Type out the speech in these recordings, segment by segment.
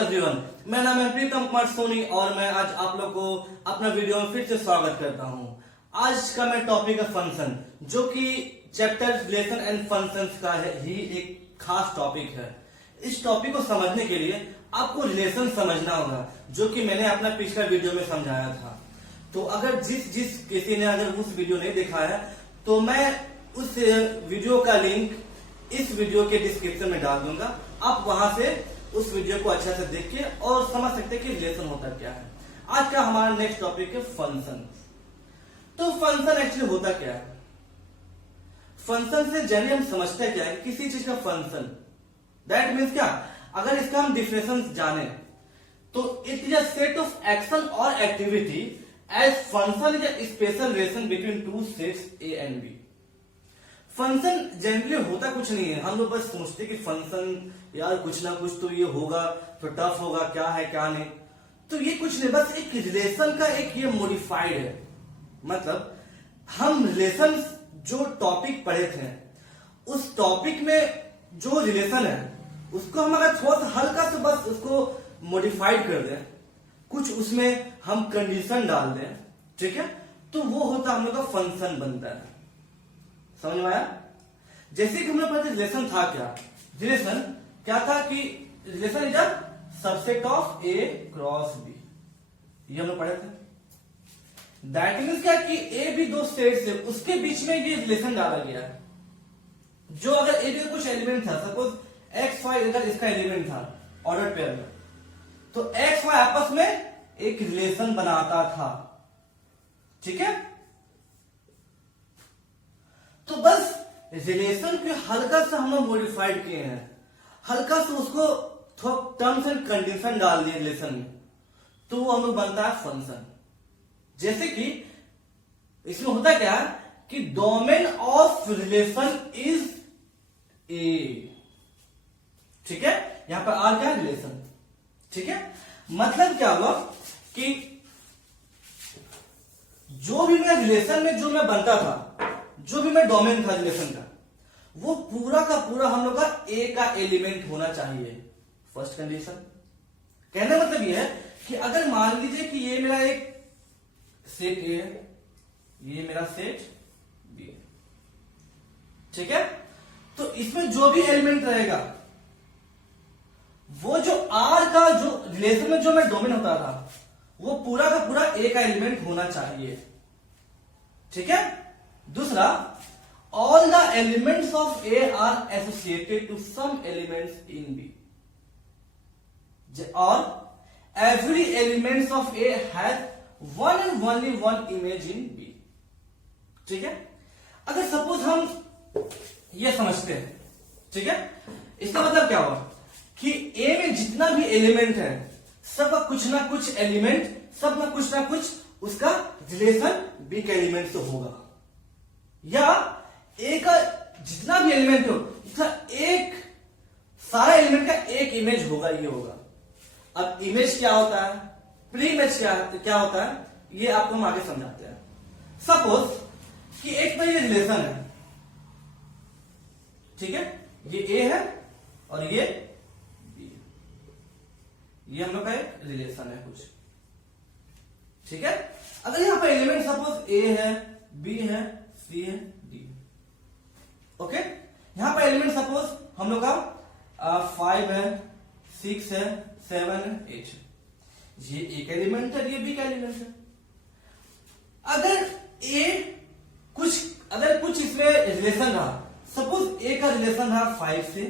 Everyone, मेरा नाम है प्रीतम कुमार सोनी और मैं आज आप लोग को अपना वीडियो में फिर से स्वागत करता हूं। आज का मैं टॉपिक है फंक्शन, जो कि चैप्टर रिलेशन एंड फंक्शंस का ही एक खास टॉपिक है। इस टॉपिक को समझने के लिए आपको रिलेशन समझना होगा, जो कि मैंने अपना पिछला वीडियो में समझाया था। तो अगर जिस किसी ने अगर उस वीडियो नहीं देखा है तो मैं उस वीडियो का लिंक इस वीडियो के डिस्क्रिप्शन में डाल दूंगा। आप वहां से उस वीडियो को अच्छा से देख के और समझ सकते हैं कि रिलेशन होता क्या है। आज का हमारा नेक्स्ट टॉपिक है फंक्शन। तो फंक्शन एक्चुअली होता क्या है? फंक्शन से जनरली हम समझते हैं क्या है, किसी चीज का फंक्शन दैट मीन्स क्या, अगर इसका हम डिफिनेशन जाने तो it is a set of action और activity as function is a special relation between two sets A and B. Function generally होता कुछ नहीं है, हम लोग बस सोचते कि फंक्शन यार कुछ ना कुछ तो ये होगा, तो टफ होगा, क्या है क्या नहीं। तो ये कुछ नहीं, बस एक रिलेशन का एक ये मॉडिफाइड है। मतलब हम रिलेशन जो टॉपिक पढ़े थे उस टॉपिक में जो रिलेशन है उसको हम अगर थोड़ा सा हल्का सा बस उसको मॉडिफाइड कर दें, कुछ उसमें हम कंडीशन डाल दें, ठीक है, तो वो होता हम लोग का फंक्शन बनता है। समझ में आया? जैसे कि हम लोग पढ़ते रिलेशन था क्या, रिलेशन क्या था कि relation is a subset of A cross B, ये हम लोग पढ़े थे। दैट मीन्स क्या कि ए बी दो सेट्स है, उसके बीच में ये रिलेशन डाला गया है। जो अगर ए बी का कुछ एलिमेंट था, सपोज एक्स वाई अगर इसका एलिमेंट था ऑर्डर पेयर में, तो एक्स वाई आपस में एक रिलेशन बनाता था, ठीक है। तो बस रिलेशन के हल्का सा हम लोग मॉडिफाइड किए हैं, हल्का सा उसको थोड़ा टर्म्स एंड कंडीशन डाल दिए रिलेशन में, तो वो हम लोग बनता है फंक्शन। जैसे कि इसमें होता क्या है कि domain of relation is a, ठीक है। यहां पर आर क्या है, रिलेशन, ठीक है। मतलब क्या हुआ कि जो भी मैं रिलेशन में जो मैं बनता था, जो भी मैं डोमेन था रिलेशन का, वो पूरा का पूरा हम लोग का ए का एलिमेंट होना चाहिए। First condition. कहने का मतलब ये है कि अगर मान लीजिए कि ये मेरा एक सेट ए है, ये मेरा सेट बी है, ठीक है, तो इसमें जो भी एलिमेंट रहेगा वो जो आर का जो रिलेशन में जो मैं डोमेन होता था वो पूरा का पूरा ए का एलिमेंट होना चाहिए, ठीक है। दूसरा, all the elements of A are associated to some elements in B, और every elements of A has one and only one image in B, ठीक है। अगर सपोज हम ये समझते हैं, ठीक है, इसका मतलब क्या हुआ कि ए में जितना भी एलिमेंट है सबका कुछ ना कुछ एलिमेंट, सब में कुछ ना कुछ उसका रिलेशन बी के एलिमेंट से होगा, या ए का जितना भी एलिमेंट हो उसका एक सारा एलिमेंट का एक इमेज होगा, ये होगा। अब इमेज क्या होता है, प्री इमेज क्या होता है, ये आपको हम आगे समझाते हैं। सपोज कि एक में ये रिलेशन है, ठीक है, ये ए है और ये बी है, ये हम लोग का एक रिलेशन है कुछ, ठीक है। अगर यहां पर एलिमेंट सपोज ए है, बी है, सी है, डी है, ओके। यहां पर एलिमेंट सपोज हम लोग का 5 है, 6 है, 7 है, 8 है, ये एक एलिमेंट है, ये बी का एलिमेंट है। अगर कुछ इसमें रिलेशन रहा, सपोज ए का रिलेशन रहा 5 से,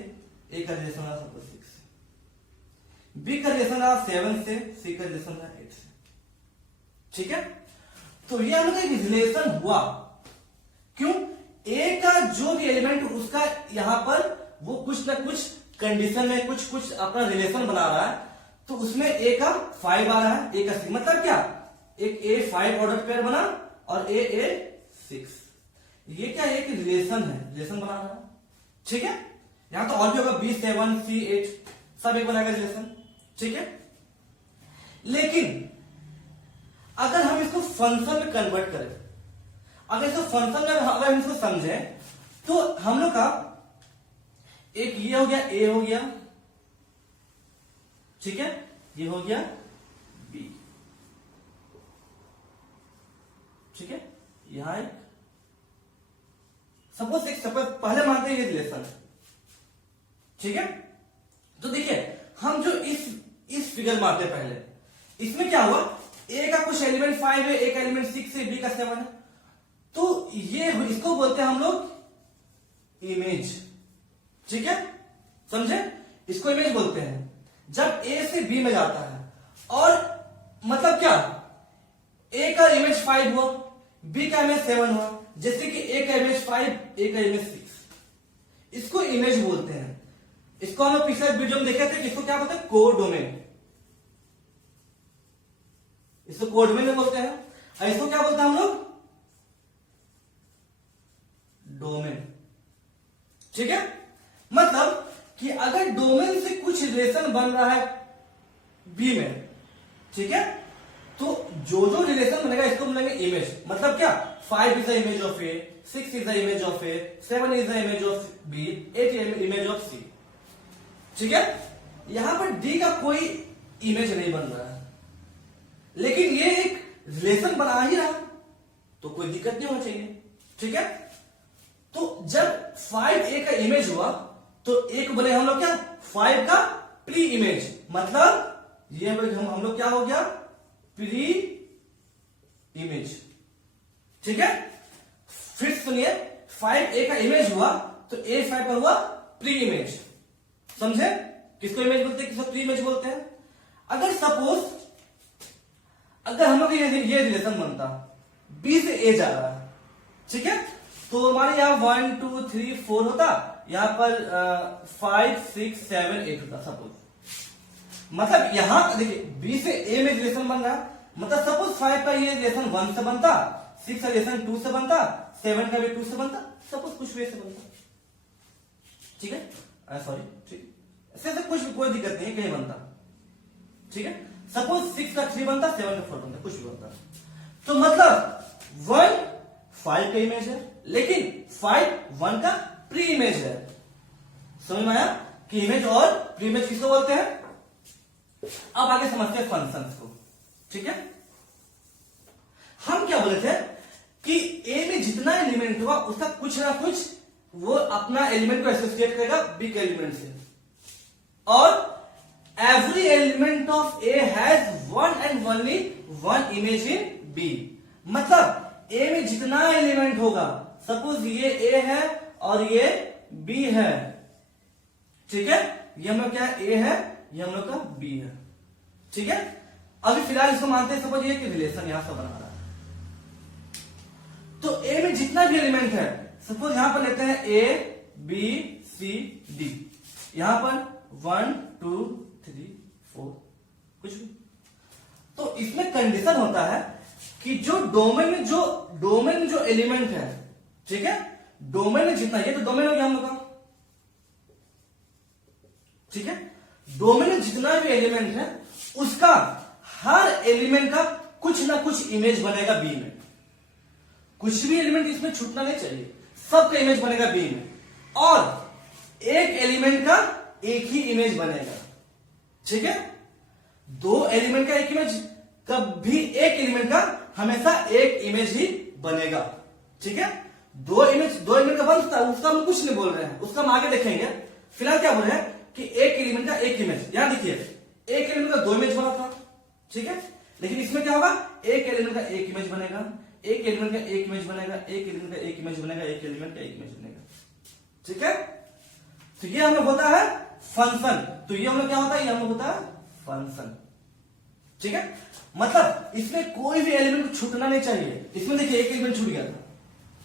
ए का रिलेशन रहा सपोज 6 से, बी का रिलेशन रहा 7 से, सी का रिलेशन रहा 8 से, ठीक है। तो ये हम लोग एक रिलेशन हुआ, क्यों? ए का जो भी एलिमेंट उसका यहां पर वो कुछ ना कुछ कंडीशन में कुछ अपना रिलेशन बना रहा है, तो उसमें ए का 5 आ रहा है, ए का 6, मतलब क्या, एक ए 5 ऑर्डर पेयर बना और ए 6, ये क्या एक रिलेशन है, रिलेशन बना रहा है, ठीक है। यहां तो और भी होगा, बी 7, सी 8, सब एक बनाएगा रिलेशन, ठीक है। लेकिन अगर हम इसको फंक्शन में कन्वर्ट करें, अगर इसको फंक्शन में अगर हम इसको समझें, तो हम लोग का एक ये हो गया, ए हो गया, ठीक है, ये हो गया बी। ठीक है, यहां एक सपोज पहले मानते हैं ये रिलेशन। ठीक है, तो देखिए हम जो इस फिगर मानते हैं पहले, इसमें क्या हुआ, ए का कुछ एलिमेंट 5 है, ए का एलिमेंट 6 है, बी का 7 है, तो ये इसको बोलते हैं हम लोग इमेज। ठीक है, समझे, इसको इमेज बोलते हैं। जब ए से बी में जाता है और मतलब क्या, ए का इमेज 5 हुआ, बी का इमेज 7 हुआ, जैसे कि ए का इमेज 5, ए का इमेज 6, इसको इमेज बोलते हैं। इसको हम लोग पिछले वीडियो में देखे थे, इसको क्या बोलते हैं, कोडोमेन। इसको कोडोमेन बोलते हैं, और इसको क्या बोलते हैं हम लोग, डोमेन। ठीक है, मतलब कि अगर डोमेन से कुछ रिलेशन बन रहा है बी में, ठीक है, तो जो रिलेशन बनेगा इसको बोलेंगे इमेज। मतलब क्या, 5 is the image of a, 6 is the image of a, 7 is the image of b, 8 image of c. ठीक है, यहां पर डी का कोई इमेज नहीं बन रहा है, लेकिन ये एक रिलेशन बना ही रहा, तो कोई दिक्कत नहीं होना चाहिए। ठीक है, तो जब 5 ए का इमेज हुआ तो एक बोले हम लोग क्या, 5 का प्री इमेज, मतलब ये हम लोग क्या हो गया, प्री इमेज। ठीक है, फिर सुनिए, 5 ए का इमेज हुआ तो ए 5 का हुआ प्री इमेज। समझे, किसको इमेज बोलते हैं, किसको प्री इमेज बोलते हैं। अगर सपोज अगर हम लोग ये रिलेशन बनता, बी से ए जा रहा है, ठीक है, तो हमारे यहां 1 2 3 4 होता, यहां पर 5 6 7 8 होता सपोज। मतलब यहां देखिए बी से ए में रिलेशन बन रहा है, मतलब सपोज 5 का ये रिलेशन 1 से बनता, 6 का रिलेशन 2 से बनता, 7 का भी 2 से बनता, सपोज कुछ वे से बनता। ठीक है, सॉरी, ठीक, ऐसे कुछ कोई दिक्कत नहीं है, कहीं बनता। ठीक है, सपोज 6 का 3 बनता, 7 का 4 बनता, कुछ भी बनता। तो मतलब 1 5 का इमेज है, लेकिन 5 1 का प्री इमेज है। समझ में आया कि इमेज और प्री इमेज किसको बोलते हैं। अब आगे समझते हैं फंक्शंस को। ठीक है, हम क्या बोले थे कि ए में जितना एलिमेंट हुआ उसका कुछ ना कुछ वो अपना एलिमेंट को एसोसिएट करेगा बी के एलिमेंट से, और every element of A has one and only one image in B। मतलब A में जितना एलिमेंट होगा, सपोज ये A है और ये B है, ठीक है, ये हम लोग क्या है, A है, ये हम लोग का B है। ठीक है, अभी फिलहाल इसको मानते हैं, सपोज ये कि रिलेशन यहां से बना रहा है, तो A में जितना भी एलिमेंट है, सपोज यहां पर लेते हैं A B C D, यहां पर 1 2 3 4 कुछ भी, तो इसमें कंडीशन होता है कि जो डोमेन जो एलिमेंट है, ठीक है, डोमेन में जितना, ये तो डोमेन हो गया हम लोग का। ठीक है, डोमेन में जितना भी एलिमेंट है उसका हर एलिमेंट का कुछ ना कुछ इमेज बनेगा बी में। कुछ भी एलिमेंट इसमें छूटना नहीं चाहिए, सबका इमेज बनेगा बी में, और एक एलिमेंट का एक ही इमेज बनेगा। ठीक है, दो एलिमेंट का एक इमेज, कभी एक एलिमेंट का हमेशा एक इमेज ही बनेगा। ठीक है, दो एलिमेंट का बनता है, उसका हम कुछ नहीं बोल रहे हैं, उसका हम आगे देखेंगे। फिलहाल क्या बोल रहे हैं कि एक एलिमेंट का एक इमेज, यहां देखिए एक एलिमेंट का 2 इमेज बना था। ठीक है, लेकिन इसमें क्या होगा, एक एलिमेंट का एक इमेज बनेगा, एक एलिमेंट का एक इमेज बनेगा, एक एलिमेंट का एक इमेज बनेगा, एक एलिमेंट का एक इमेज बनेगा। ठीक है, तो ये हमें होता है फंक्शन। तो ये हम लोग क्या होता है, ये हम लोग होता है फंक्शन। ठीक है, मतलब इसमें कोई भी एलिमेंट छूटना नहीं चाहिए। इसमें देखिए एक एलिमेंट छूट गया था,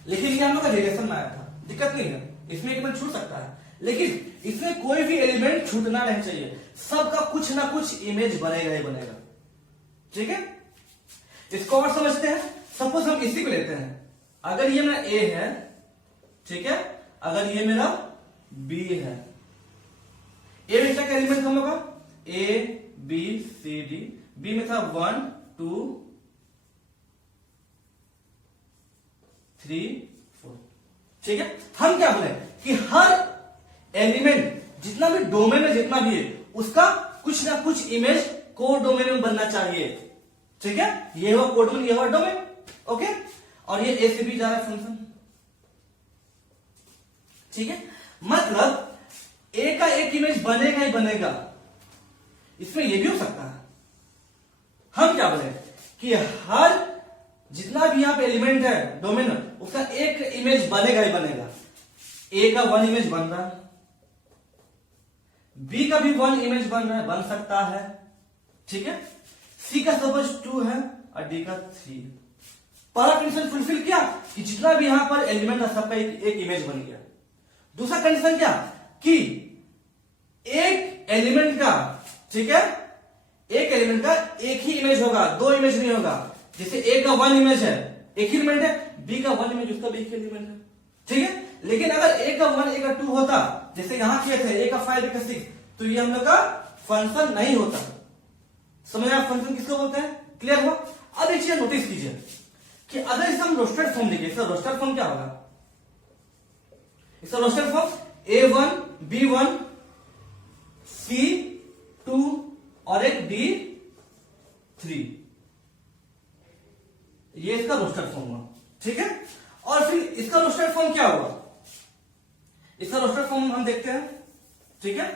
लेकिन ये हम लोग का रिलेशन में आया था, दिक्कत नहीं है, इसमें एक एलिमेंट छूट सकता है, लेकिन इसमें कोई भी एलिमेंट छूटना नहीं चाहिए, सबका कुछ ना कुछ इमेज बनेगा ही बनेगा। ठीक है, इसको और समझते हैं। सपोज हम इसी को लेते हैं, अगर ये मेरा ए है, ठीक है, अगर ये मेरा बी है, ए में क्या एलिमेंट हम लोग का, A B C D, B में था 1 2 3 4। ठीक है, हम क्या बोले कि हर एलिमेंट जितना भी डोमेन में जितना भी है उसका कुछ ना कुछ इमेज कोडोमेन में बनना चाहिए। ठीक है, ये हुआ कोडोमेन, ये हुआ डोमेन। ओके, और ये ए से बी जा रहा है फंक्शन। ठीक है, मतलब ए का एक इमेज बनेगा ही बनेगा। इसमें यह भी हो सकता है, हम क्या बोले कि हर जितना भी यहां पे एलिमेंट है डोमेन, उसका एक इमेज बनेगा ही बनेगा। ए का वन इमेज बन रहा है, बी का भी वन इमेज बन रहा है, बन सकता है। ठीक है, सी का सपोज 2 है और डी का 3। पहला कंडीशन फुलफिल किया कि जितना भी यहां पर एलिमेंट है सबका एक इमेज बन गया। दूसरा कंडीशन क्या कि एक एलिमेंट का, ठीक है, एक एलिमेंट का एक ही इमेज होगा, दो इमेज नहीं होगा। जैसे ए का वन इमेज है, एक ही एलिमेंट है, बी का वन इमेज, उसका भी एक ही एलिमेंट है। ठीक है, लेकिन अगर ए का 1 ए का 2 होता, जैसे यहां किए थे ए का 5 ए का 6, तो ये हम लोग का फंक्शन नहीं होता। समझ आया फंक्शन किसको बोलते हैं? क्लियर हुआ? अब एक चीज नोटिस कीजिए कि अगर इसे हम रोस्टेड फॉर्म लिखे, इसका रोस्टेड फॉर्म क्या होगा? इसका roasted form A1 B1 C2 और एक D3, ये इसका रोस्टेड फॉर्म हुआ। ठीक है, और फिर इसका रोस्टेड फॉर्म क्या होगा? इसका रोस्टेड फॉर्म हम देखते हैं। ठीक है,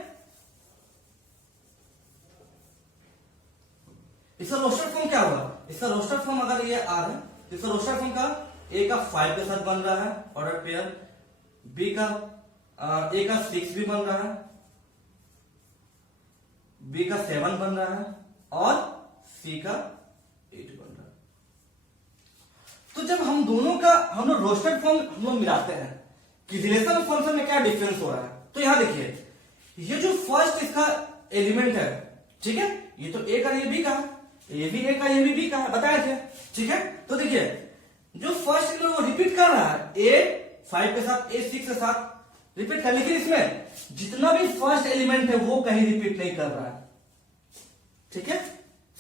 इसका रोस्टेड फॉर्म क्या होगा? इसका रोस्टेड फॉर्म अगर ये R है तो इसका रोस्टेड फॉर्म का A का 5 के साथ बन रहा है ऑर्डर पेयर, B का A का 6 भी बन रहा है, B का 7 बन रहा है और C का 8 बन रहा है। तो जब हम दोनों का हम लोग रोस्टेड फॉर्म हम लोग मिलाते हैं कि रिलेशन फंक्शन में क्या डिफरेंस हो रहा है, तो यहां देखिए ये जो फर्स्ट इसका एलिमेंट है, ठीक है, ये तो A का, ये B का, ये भी A का, ये भी B का है, बताए थे। ठीक है, तो देखिए जो फर्स्ट एलिमेंट वो रिपीट कर रहा है, A 5 के साथ, A 6 के साथ रिपीट कर, लेकिन इसमें जितना भी फर्स्ट एलिमेंट है वो कहीं रिपीट नहीं कर रहा है। ठीक है,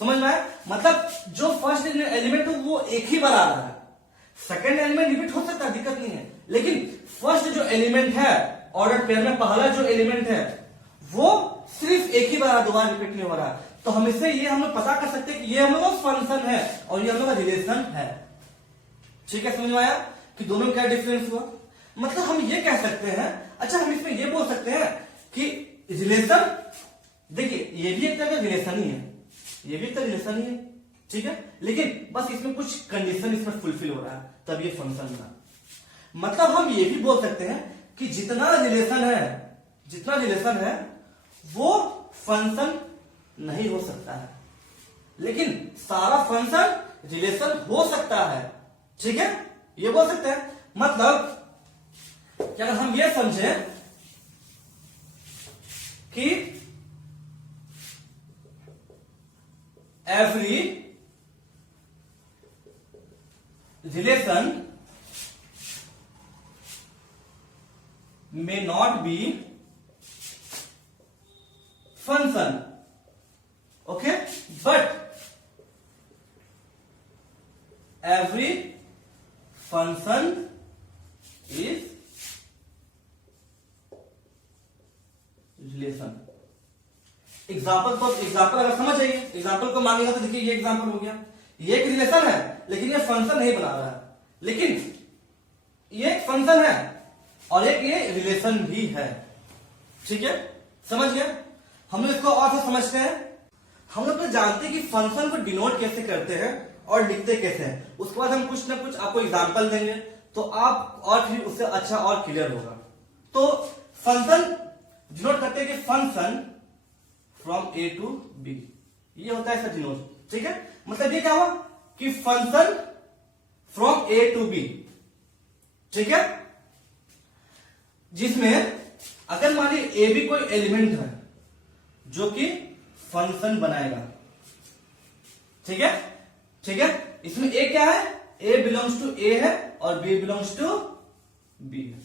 समझ में आया? मतलब जो फर्स्ट एलिमेंट है वो एक ही बार आ रहा है, सेकेंड एलिमेंट रिपीट हो सकता है, दिक्कत नहीं है, लेकिन फर्स्ट जो एलिमेंट है ऑर्डर पेयर में पहला जो एलिमेंट है वो सिर्फ एक ही बार, दोबारा रिपीट नहीं हो रहा। तो हम इससे ये हम लोग पता कर सकते हैं कि ये हम लोग का फंक्शन है और ये हम लोग का रिलेशन है। ठीक है, समझ में आया कि दोनों में क्या डिफरेंस हुआ? मतलब हम ये कह सकते हैं, अच्छा हम इसमें ये बोल सकते हैं कि रिलेशन, देखिए ये भी एक तरह का रिलेशन ही है, ये भी एक तरह रिलेशन ही है। ठीक है, लेकिन बस इसमें कुछ कंडीशन इसमें फुलफिल हो रहा है तब ये फंक्शन बना। मतलब हम ये भी बोल सकते हैं कि जितना रिलेशन है वो फंक्शन नहीं हो सकता है, लेकिन सारा फंक्शन रिलेशन हो सकता है। ठीक है, ये बोल सकते हैं। मतलब कि अगर हम ये समझे कि every relation may not be function, okay, but every function is relation। Example अगर समझ आइए, एग्जाम्पल को मांगेगा तो देखिए ये एग्जाम्पल हो गया, ये एक रिलेशन है लेकिन ये फंक्शन नहीं बना रहा है, लेकिन ये एक फंक्शन है और एक ये रिलेशन भी है। ठीक है, समझ गए? हम लोग इसको और समझते हैं। हम लोग तो जानते हैं कि फंक्शन को डिनोट कैसे करते हैं और लिखते कैसे हैं, उसके बाद हम कुछ ना कुछ आपको एग्जांपल देंगे तो आप और फिर उससे अच्छा और क्लियर होगा। तो फंक्शन डिनोट करते हैं कि function from A to B, ये होता है इसका डिनोट। ठीक है, मतलब ये क्या हुआ कि function from A to B. ठीक है, जिसमें अगर मान लीजिए ए बी कोई एलिमेंट है जो कि फंक्शन बनाएगा। ठीक है, ठीक है, इसमें ए क्या है? ए बिलोंग्स टू ए है और बी बिलोंग्स टू बी है।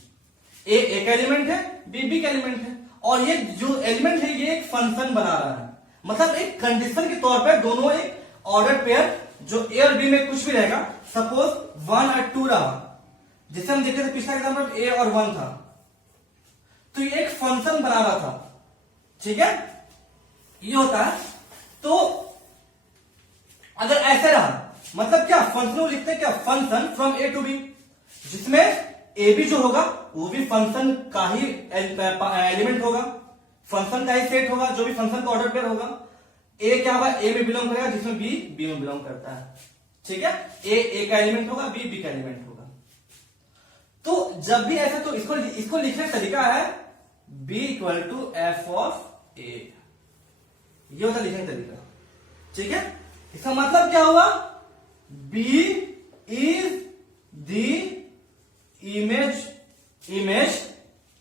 ए का एलिमेंट है, बी का एलिमेंट है, और ये जो एलिमेंट है ये एक फंक्शन बना रहा है। मतलब एक कंडीशन के तौर पर दोनों एक ऑर्डर पेयर जो ए और बी में कुछ भी रहेगा, सपोज 1 और 2 रहा, जिसे हम देखे थे पिछला एग्जाम्पल ए और 1 था, तो ये एक फंक्शन बना रहा था। ठीक है, ये होता है। तो अगर ऐसे रहा मतलब क्या, फंक्शन को लिखते हैं क्या, function from A to B, जिसमें ए बी जो होगा वो भी फंक्शन का ही एलिमेंट होगा, फंक्शन का ही सेट होगा, जो भी फंक्शन का ऑर्डर पेयर होगा। ए क्या होगा, ए में बिलोंग करेगा, जिसमें बी बी में बिलोंग करता है। ठीक है, ए का एलिमेंट होगा, बी बी का एलिमेंट होगा। तो जब भी ऐसा, तो इसको लिखने का तरीका है b equal to F of a, ये होता लिखने का तरीका। ठीक है, इसका मतलब क्या हुआ, b इज द इमेज,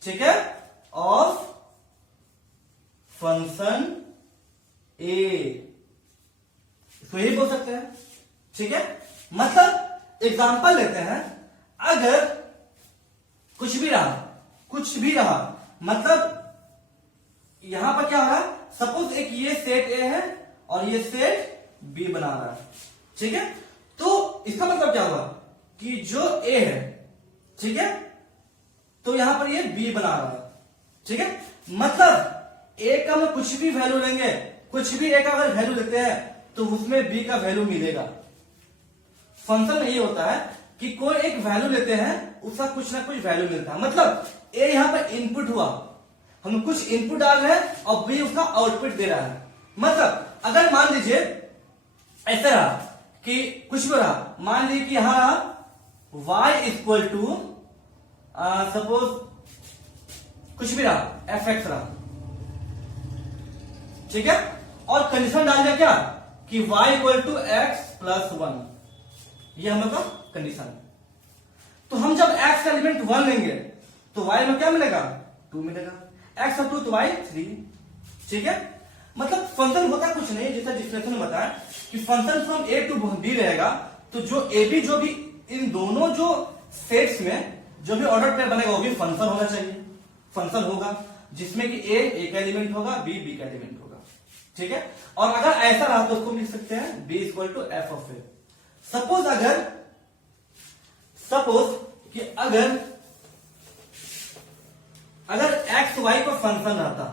ठीक है, ऑफ फंक्शन ए, इसको यही बोल सकते हैं। ठीक है, मतलब एग्जांपल लेते हैं, अगर कुछ भी रहा मतलब यहां पर क्या हो रहा है, सपोज एक ये सेट ए है और ये सेट बी बना रहा है। ठीक है, तो इसका मतलब क्या हुआ कि जो ए है, ठीक है, तो यहां पर ये बी बना रहा है। ठीक है, मतलब ए का हम कुछ भी वैल्यू लेंगे, कुछ भी ए का अगर वैल्यू लेते हैं तो उसमें बी का वैल्यू मिलेगा। फंक्शन में ये होता है कि कोई एक वैल्यू लेते हैं, उसका कुछ ना कुछ वैल्यू मिलता है। मतलब ए यहां पर इनपुट हुआ, हम कुछ इनपुट डाल रहे हैं और बी उसका आउटपुट दे रहा है। मतलब अगर मान लीजिए ऐसा रहा कि कुछ भी रहा, मान लीजिए कि यहां रहा y इक्वल टू सपोज कुछ भी रहा एफ एक्स रहा, ठीक है, और कंडीशन डाल दिया क्या कि y equal to X plus 1, ये हम लोग का कंडीशन। तो हम जब x का एलिमेंट 1 लेंगे तो y में क्या मिलेगा, 2 मिलेगा, x और 2 तो y 3। ठीक है, मतलब फंक्शन होता कुछ नहीं, जैसा डिफिनेशन में बताया कि function from A to B रहेगा। तो जो ए बी, जो भी इन दोनों जो सेट्स में जो भी ऑर्डर पेयर बनेगा वो भी फंक्शन होना चाहिए, फंक्शन होगा जिसमें कि ए का एलिमेंट होगा, बी का एलिमेंट होगा। ठीक है, और अगर ऐसा रहा तो उसको लिख सकते हैं b equal to F of A. Suppose कि अगर एक्स वाई का फंक्शन रहता,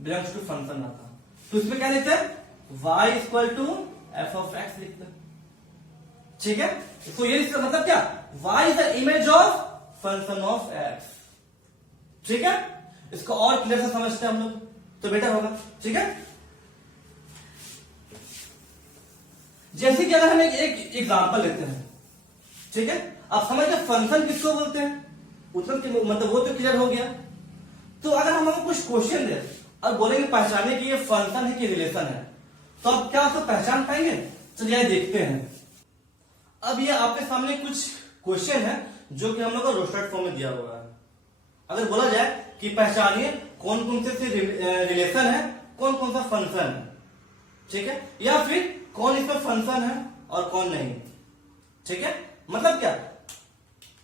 बिलोंग्स टू फंक्शन रहता, तो इसमें क्या लिखते हैं, y equal to F of X लिखते हैं। ठीक है, इसको ये इसका मतलब क्या, y is the image of function of x। ठीक है, इसको और क्लियर से समझते हैं हम लोग तो बेटर होगा। ठीक है, जैसे कि अगर हम एक एग्जांपल लेते हैं, ठीक है, आप समझ गए फंक्शन किसको बोलते हैं, मतलब वो तो क्लियर हो गया। तो अगर हम कुछ क्वेश्चन दे और बोलेंगे पहचाने कि ये फंक्शन है कि रिलेशन है, तो आप क्या उसको पहचान पाएंगे, चलिए देखते हैं। अब ये आपके सामने कुछ क्वेश्चन है जो कि हम लोग को रोस्टेड फॉर्म में दिया हुआ है। अगर बोला जाए कि पहचानिए कौन कौन से रिलेशन है, कौन कौन सा फंक्शन है, ठीक है, या फिर कौन इसका फंक्शन है और कौन नहीं। ठीक है, मतलब क्या,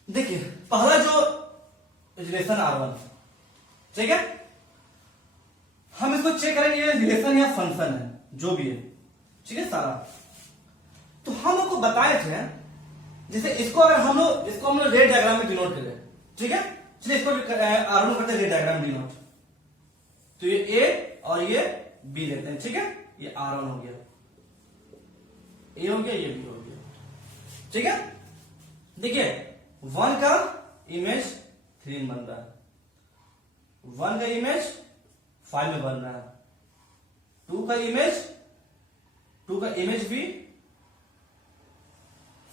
देखिए पहला जो रिलेशन R1, ठीक है, हम इसको चेक करेंगे ये रिलेशन या फंक्शन है, जो भी है, ठीक है सारा। तो हम लोग को बताए थे, जैसे इसको अगर हम लोग रेड डायग्राम में डिनोट करें, ठीक है, चलिए इसको R1 करते हैं रेड डायग्राम डिनोट। तो ये A और ये B लेते हैं, ठीक है, ये R1 हो गया, A हो गया, ये B हो गया। ठीक है, देखिए 1 का इमेज 3 में बन रहा है, 1 का इमेज 5 में बन रहा है, 2 का इमेज भी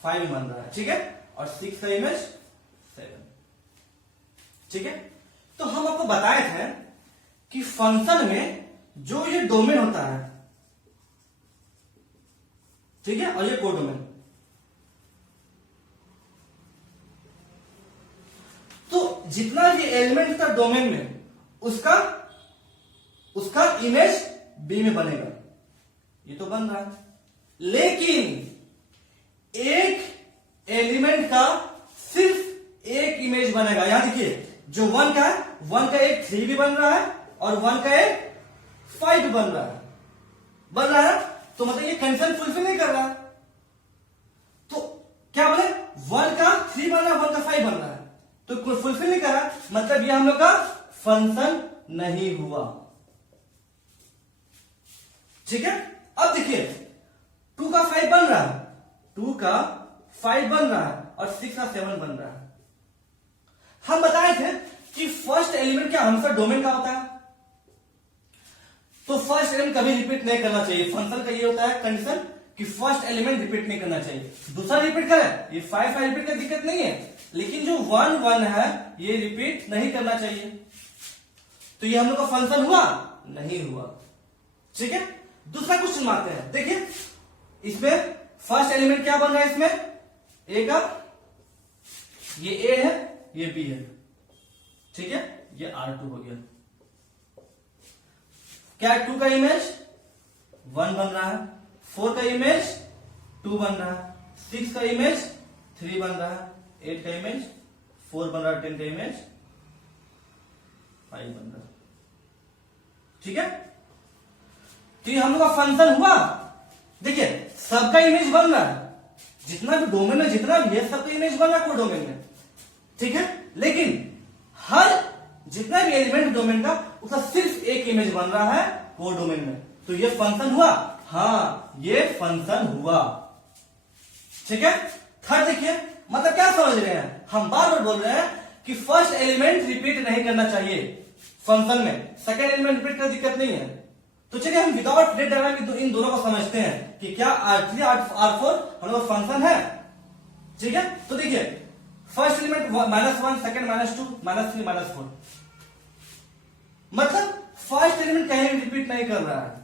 5 में बन रहा है, ठीक है, और 6 का इमेज 7। ठीक है, तो हम आपको बताए थे कि फंक्शन में जो ये डोमेन होता है, ठीक है, और ये कोडोमेन, तो जितना भी एलिमेंट का डोमेन में उसका इमेज बी में बनेगा, ये तो बन रहा है। लेकिन एक एलिमेंट का सिर्फ एक इमेज बनेगा। यहां देखिए जो 1 का है, 1 का एक 3 भी बन रहा है और 1 का एक 5 भी बन रहा है, तो मतलब ये कंडीशन फुलफिल नहीं कर रहा है। तो क्या बोले, 1 का 3 बन रहा है, 1 का 5 बन रहा है, तो फुलफिल नहीं कर रहा, मतलब ये हम लोग का फंक्शन नहीं हुआ। ठीक है। अब देखिए 2 का 5 बन रहा है, 2 का 5 बन रहा है और 6 का 7 बन रहा है। हम बताए थे कि फर्स्ट एलिमेंट क्या हमेशा डोमेन का होता है, तो फर्स्ट एलिमेंट कभी रिपीट नहीं करना चाहिए। फंक्शन का ये होता है कंडीशन कि फर्स्ट एलिमेंट रिपीट नहीं करना चाहिए। दूसरा रिपीट करे, ये 5 रिपीट का दिक्कत नहीं है, लेकिन जो 1 1 है ये रिपीट नहीं करना चाहिए। तो ये हम लोग का फंक्शन हुआ नहीं हुआ, ठीक है। दूसरा क्वेश्चन मारते हैं। देखिए इसमें फर्स्ट एलिमेंट क्या बन रहा है, इसमें ए का, ये ए है ये बी है, ठीक है, ये R2 हो गया। क्या 2 का इमेज 1 बन रहा है, 4 का इमेज 2 बन रहा है, 6 का इमेज 3 बन रहा है, 8 का इमेज 4 बन रहा है, 10 का इमेज 5 बन रहा है, ठीक है। तो ये हम लोग का फंक्शन हुआ। देखिए सबका इमेज बन रहा है, जितना भी डोमेन में जितना भी है सबका इमेज बन रहा है कोई डोमेन में, ठीक है। लेकिन हर जितना भी एलिमेंट डोमेन का उसका सिर्फ एक इमेज बन रहा है कोर डोमेन में, तो ये फंक्शन हुआ, हाँ ये फंक्शन हुआ, ठीक है। थर्ड देखिए, मतलब क्या समझ रहे हैं, हम बार बार बोल रहे हैं कि फर्स्ट एलिमेंट रिपीट नहीं करना चाहिए फंक्शन में, सेकंड एलिमेंट रिपीट करने दिक्कत नहीं है। तो चलिए हम विदाउट प्लेट डायग्राम इन दोनों को समझते हैं कि क्या R3 R4 हम लोग फंक्शन है, ठीक है। तो देखिए फर्स्ट एलिमेंट -1, सेकंड -2, -3, -4, मतलब फर्स्ट एलिमेंट कहीं रिपीट नहीं कर रहा है,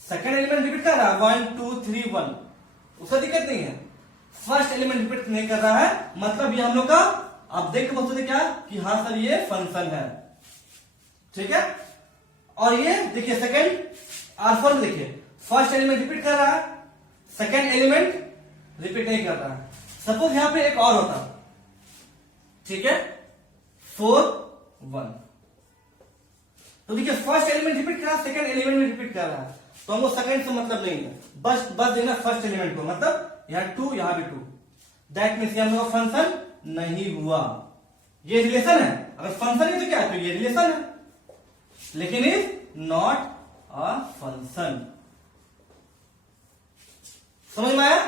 सेकंड एलिमेंट रिपीट कर रहा है 1 2 3 1, उसका दिक्कत नहीं है। फर्स्ट एलिमेंट रिपीट नहीं कर रहा है, मतलब ये हम लोग का, आप देख के बोलते थे क्या कि हाँ सर ये फंक्शन है, ठीक है। और ये देखिए सेकंड R4 में देखिए फर्स्ट एलिमेंट रिपीट कर रहा है, सेकंड एलिमेंट रिपीट नहीं कर रहा है। सपोज यहां पे एक और होता, ठीक है, 4 1, तो देखिए फर्स्ट एलिमेंट रिपीट कर रहा है, सेकंड एलिमेंट भी रिपीट कर रहा है, तो हमको सेकंड से मतलब नहीं है, बस देना फर्स्ट एलिमेंट को, मतलब यहां 2 यहां भी 2, दैट मीन्स हम लोग का फंक्शन नहीं हुआ। ये रिलेशन है, अगर फंक्शन है तो क्या है, तो ये रिलेशन है, लेकिन इज नॉट अ फंक्शन। समझ में आया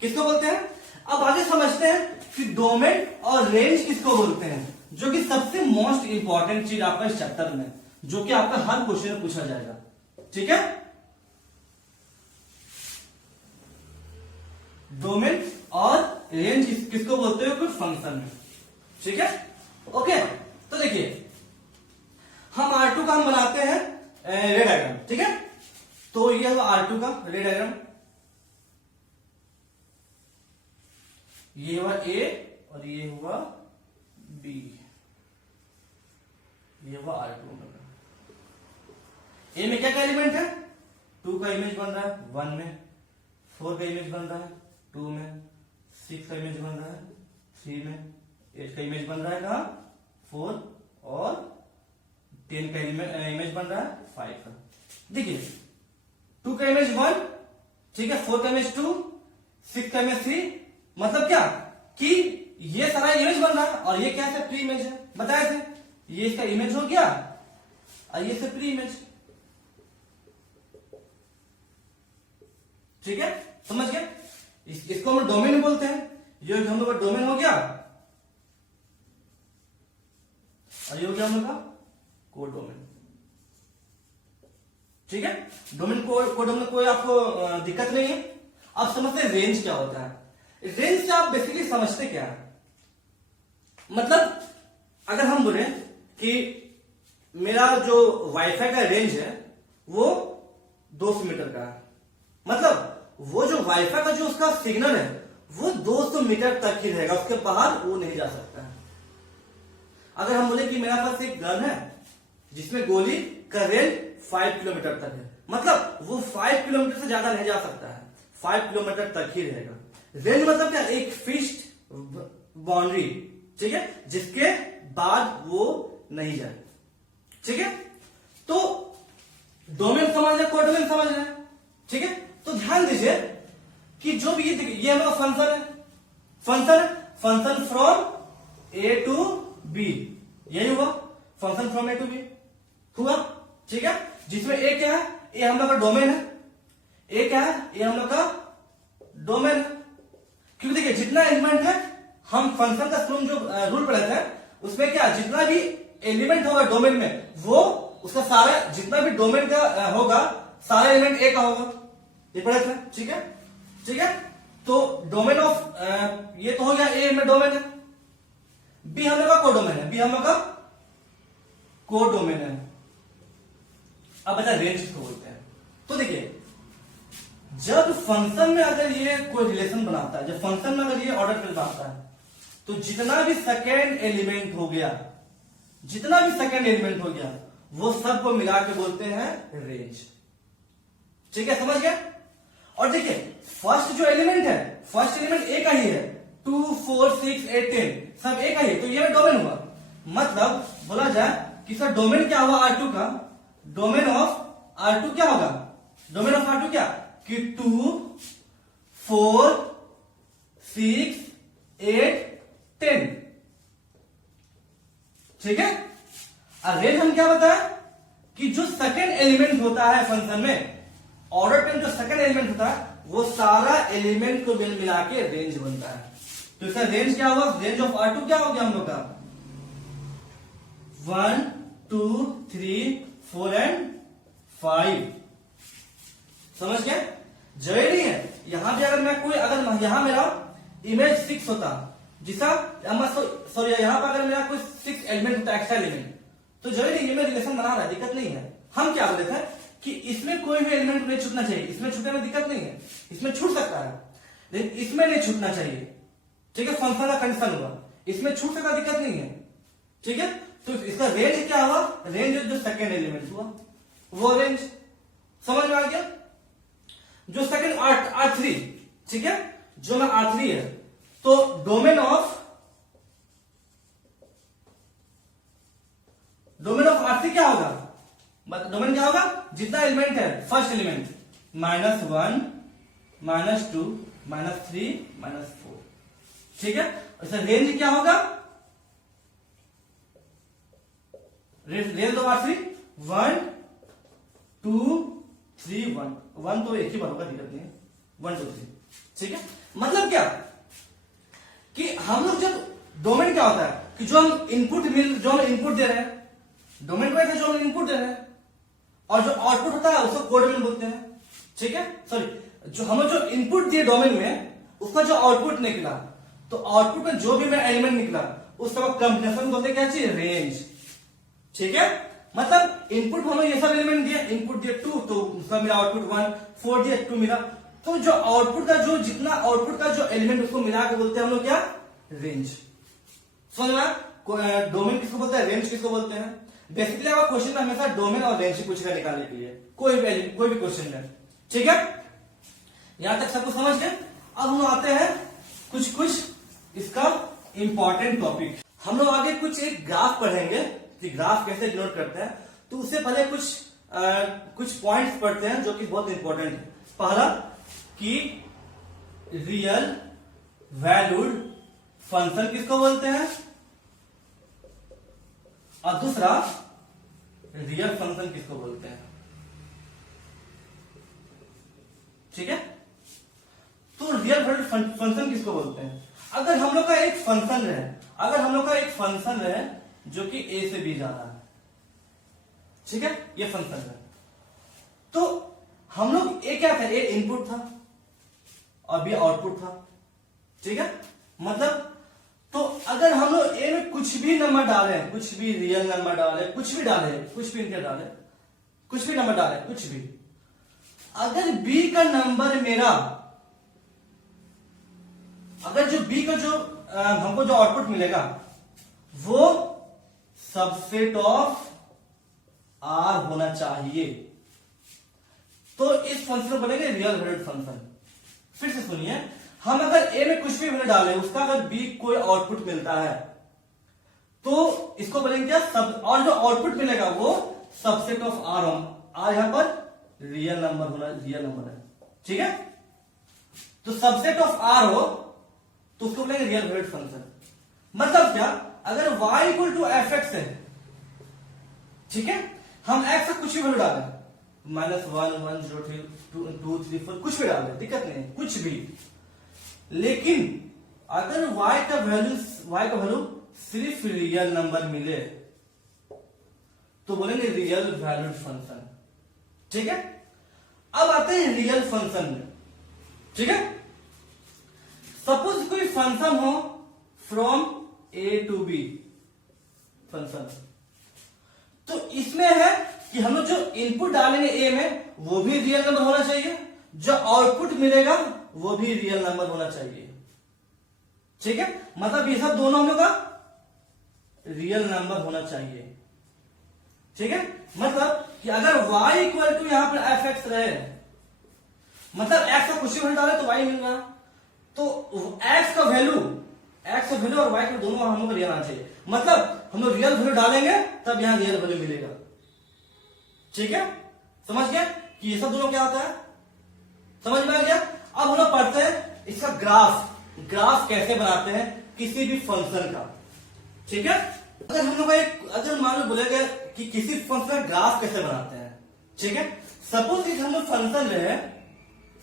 किसको बोलते हैं। अब आगे समझते हैं कि डोमेन और रेंज किसको बोलते हैं, जो कि सबसे मोस्ट इंपॉर्टेंट चीज आपका इस चैप्टर में, जो कि आपका हर क्वेश्चन में पूछा जाएगा, ठीक है। डोमेन और रेंज किसको बोलते हो, कुछ फंक्शन में, ठीक है। ओके, तो देखिए हम R2 का हम बनाते हैं रे डायग्राम, ठीक है। तो ये हुआ R2 का रे डायग्राम, ये हुआ A और ये हुआ B, ये हुआ R2 का। A में क्या क्या एलिमेंट है, 2 का इमेज बन रहा है 1 में, 4 का इमेज बन रहा है 2 में, 6 का इमेज बन रहा है 3 में, 8 का इमेज बन रहा है कहां 4, और 10 का इमेज बन रहा है 5 का। देखिए 2 का इमेज 1, ठीक है, 4 का इमेज 2, 6 का इमेज 3, मतलब क्या कि ये सारा इमेज बन रहा है, और ये क्या है, प्री इमेज है, बताए थे, ये इसका इमेज हो गया और ये से प्री इमेज, ठीक है, समझ गए। इसको हम डोमेन बोलते हैं, ये हम लोग का डोमेन हो गया, और ये हो गया हम लोग का कोड डोमेन, ठीक है। डोमेन कोड डोमेन कोई आपको दिक्कत नहीं है। अब समझते हैं रेंज क्या होता है। रेंज से आप बेसिकली समझते क्या है, मतलब अगर हम बोले कि मेरा जो वाईफाई का रेंज है वो 200 मीटर का है, मतलब वो जो वाईफाई का जो उसका सिग्नल है वो 200 मीटर तक ही रहेगा, उसके बाहर वो नहीं जा सकता है। अगर हम बोले कि मेरा पास एक गन है जिसमें गोली का रेंज 5 किलोमीटर तक है, मतलब वो 5 किलोमीटर से ज्यादा नहीं जा सकता है, 5 किलोमीटर तक ही रहेगा। रेंज मतलब क्या, एक फिक्स्ड बाउंड्री, ठीक है, जिसके बाद वो नहीं जाए, ठीक है। तो डोमेन समझ रहे, कोड डोमेन समझ रहे हैं, ठीक है। तो ध्यान दीजिए कि जो भी ये हमारा फंक्शन है, function from A to B, यही हुआ function from A to B हुआ, ठीक है, जिसमें ए क्या है, ए हम लोग का डोमेन है, ए क्या है, ये हम लोग का डोमेन है। क्योंकि देखिए जितना एलिमेंट है, हम फंक्शन का शुरू जो रूल पढ़े थे उसमें क्या, जितना भी एलिमेंट होगा डोमेन में, वो उसका सारा जितना भी डोमेन का होगा सारा एलिमेंट ए का होगा, ये पढ़े थे। ठीक है, ठीक है। तो डोमेन ऑफ ये तो हो गया, ए में डोमेन है, बी हम लोग का कोडोमेन है, बी हम लोग का कोडोमेन है। अब बचा रेंज किसको बोलते हैं। तो देखिए जब फंक्शन में अगर ये कोई रिलेशन बनाता है, जब फंक्शन में अगर ये ऑर्डर कर बनाता है, तो जितना भी सेकेंड एलिमेंट हो गया, जितना भी सेकेंड एलिमेंट हो गया, वो सबको मिला के बोलते हैं रेंज। ठीक है, समझ गए। और देखिए फर्स्ट जो एलिमेंट है, फर्स्ट एलिमेंट ए का ही है, 2 4 6 8 10 सब ए का ही है, तो ये डोमेन हुआ। मतलब बोला जाए कि सर डोमेन क्या हुआ R2 का, डोमेन ऑफ R2 क्या होगा, डोमेन ऑफ R2 क्या कि 2 4 6 8 10। ठीक है। और रेंज हम क्या बताया कि जो सेकेंड एलिमेंट होता है फंक्शन में, ऑर्डर पे जो सेकेंड एलिमेंट होता है, वो सारा एलिमेंट को मिला के रेंज बनता है। तो इसका रेंज क्या हुआ, रेंज ऑफ R2 क्या हो गया हम लोग का 1 2 3 4 एंड 5। समझ गए। जरूरी नहीं है यहां भी अगर मैं कोई, अगर यहां मेरा इमेज 6 होता, जिसका सॉरी यहां पर अगर मेरा कोई 6 एलिमेंट होता, एक्स्ट्रा एलिमेंट, तो जरूरी नहीं, मैं रिलेशन बना रहा है, दिक्कत नहीं है। हम क्या बोले थे कि इसमें कोई भी एलिमेंट नहीं छूटना चाहिए, इसमें छूटने में दिक्कत नहीं है, इसमें छूट सकता है लेकिन इसमें नहीं छूटना चाहिए। ठीक है, फंक्शन का कंडीशन हुआ, इसमें छूट सकता, दिक्कत नहीं है। ठीक है, तो इसका रेंज क्या हुआ, रेंज जो सेकेंड एलिमेंट हुआ वो रेंज। समझ में आ गया। जो सेकेंड R3, ठीक है, जो मैं R3 है, तो डोमेन ऑफ R3 क्या होगा, डोमेन क्या होगा, जितना एलिमेंट है, फर्स्ट एलिमेंट -1 -2 -3 -4। ठीक है, इसका रेंज क्या होगा, रेंज ऑफ R3 1 2 3 1 1 तो एक ही बार होगा, दिक्कत नहीं है, 1 2 3। ठीक है, मतलब क्या कि हम लोग जब डोमेन क्या होता है कि जो हम इनपुट दे रहे हैं, डोमेन को ऐसे जो हम इनपुट दे रहे हैं, और जो आउटपुट होता है उसको कोडोमेन बोलते हैं। ठीक है, सॉरी जो हम जो इनपुट दिए डोमेन में, उसका जो आउटपुट निकला, तो आउटपुट में जो भी मेरा एलिमेंट निकला उसका कॉम्बिनेशन बोलते हैं क्या चीज, रेंज। ठीक है, मतलब इनपुट हमें ये सब एलिमेंट दिए, इनपुट दिए 2 तो उसका मेरा आउटपुट 1, 4 दिए 2 मिला, तो जो आउटपुट का जो जितना आउटपुट का जो एलिमेंट उसको मिला के बोलते हैं हम लोग क्या, रेंज। समझ में। डोमेन किसको बोलते हैं, रेंज किसको बोलते हैं। बेसिकली आपका क्वेश्चन में हमेशा डोमेन और रेंज पूछेगा निकालने के लिए, कोई भी क्वेश्चन में। ठीक है, यहां तक सबको समझ गए। अब हम आते हैं कुछ इसका इंपॉर्टेंट टॉपिक। हम लोग आगे कुछ एक ग्राफ पढ़ेंगे कि ग्राफ कैसे डिनोट करते हैं, तो उससे पहले कुछ पॉइंट्स पढ़ते हैं जो कि बहुत इंपॉर्टेंट है। पहला कि रियल वैल्यूड फंक्शन किसको बोलते हैं, और दूसरा रियल फंक्शन किसको बोलते हैं। ठीक है, तो रियल वैल्यूड फंक्शन किसको बोलते हैं। अगर हम लोग का एक फंक्शन रहे, जो कि ए से बी जा रहा है, ठीक है, ये फंक्शन है, तो हम लोग ए क्या था, ए इनपुट था और बी आउटपुट था। ठीक है, मतलब तो अगर हम लोग ए में कुछ भी नंबर डाले, कुछ भी रियल नंबर डाले, कुछ भी डाले, कुछ भी इंटीजर डाले, कुछ भी नंबर डाले, कुछ भी, अगर बी का नंबर मेरा, अगर जो बी का जो हमको जो आउटपुट मिलेगा वो सबसेट ऑफ आर होना चाहिए, तो इस फंक्शन को बोलेंगे रियल वैल्यूड फंक्शन। फिर से सुनिए, हम अगर ए में कुछ भी वैल्यू डालें, उसका अगर बी कोई आउटपुट मिलता है, तो इसको बोलेंगे क्या, सब, और जो आउटपुट मिलेगा वो सबसेट ऑफ आर होगा। आर यहां पर रियल नंबर होना, रियल नंबर है। ठीक है, तो सबसेट ऑफ आर हो तो उसको बोलेंगे रियल वैल्यूड फंक्शन। मतलब क्या, अगर y equal to F X है, ठीक है, हम x का कुछ भी वैल्यू डालें, -1 -1 0 2 3 4 कुछ भी डाल दे, दिक्कत नहीं है, कुछ भी। लेकिन अगर y का वैल्यू सिर्फ रियल नंबर मिले तो बोलेंगे रियल वैल्यूड फंक्शन। ठीक है, अब आते हैं रियल फंक्शन में। ठीक है, सपोज कोई फंक्शन हो from A to B function, तो इसमें है कि हम लोग जो इनपुट डालेंगे ए में वो भी रियल नंबर होना चाहिए, जो आउटपुट मिलेगा वो भी रियल नंबर होना चाहिए। ठीक है, मतलब ये सब दोनों हम लोग का रियल नंबर होना चाहिए। ठीक है, मतलब कि अगर y इक्वल टू यहां पर एफ एक्स रहे, मतलब x का कुछ भी वैल्यू डाले तो y मिल रहा, तो x का वैल्यू और y का दोनों हम लोग को रियल आना चाहिए। मतलब हम लोग रियल वैल्यू डालेंगे तब यहां रियल वैल्यू मिलेगा। ठीक है, समझ गया कि ये सब दोनों क्या होता है, समझ में आ गया। अब हम लोग पढ़ते हैं इसका ग्राफ कैसे बनाते हैं किसी भी फंक्शन का। ठीक है, अगर हम लोग अगर मान लो बोलेगा कि किसी फंक्शन का ग्राफ कैसे बनाते हैं। ठीक है, सपोज कि हम लोग फंक्शन रहे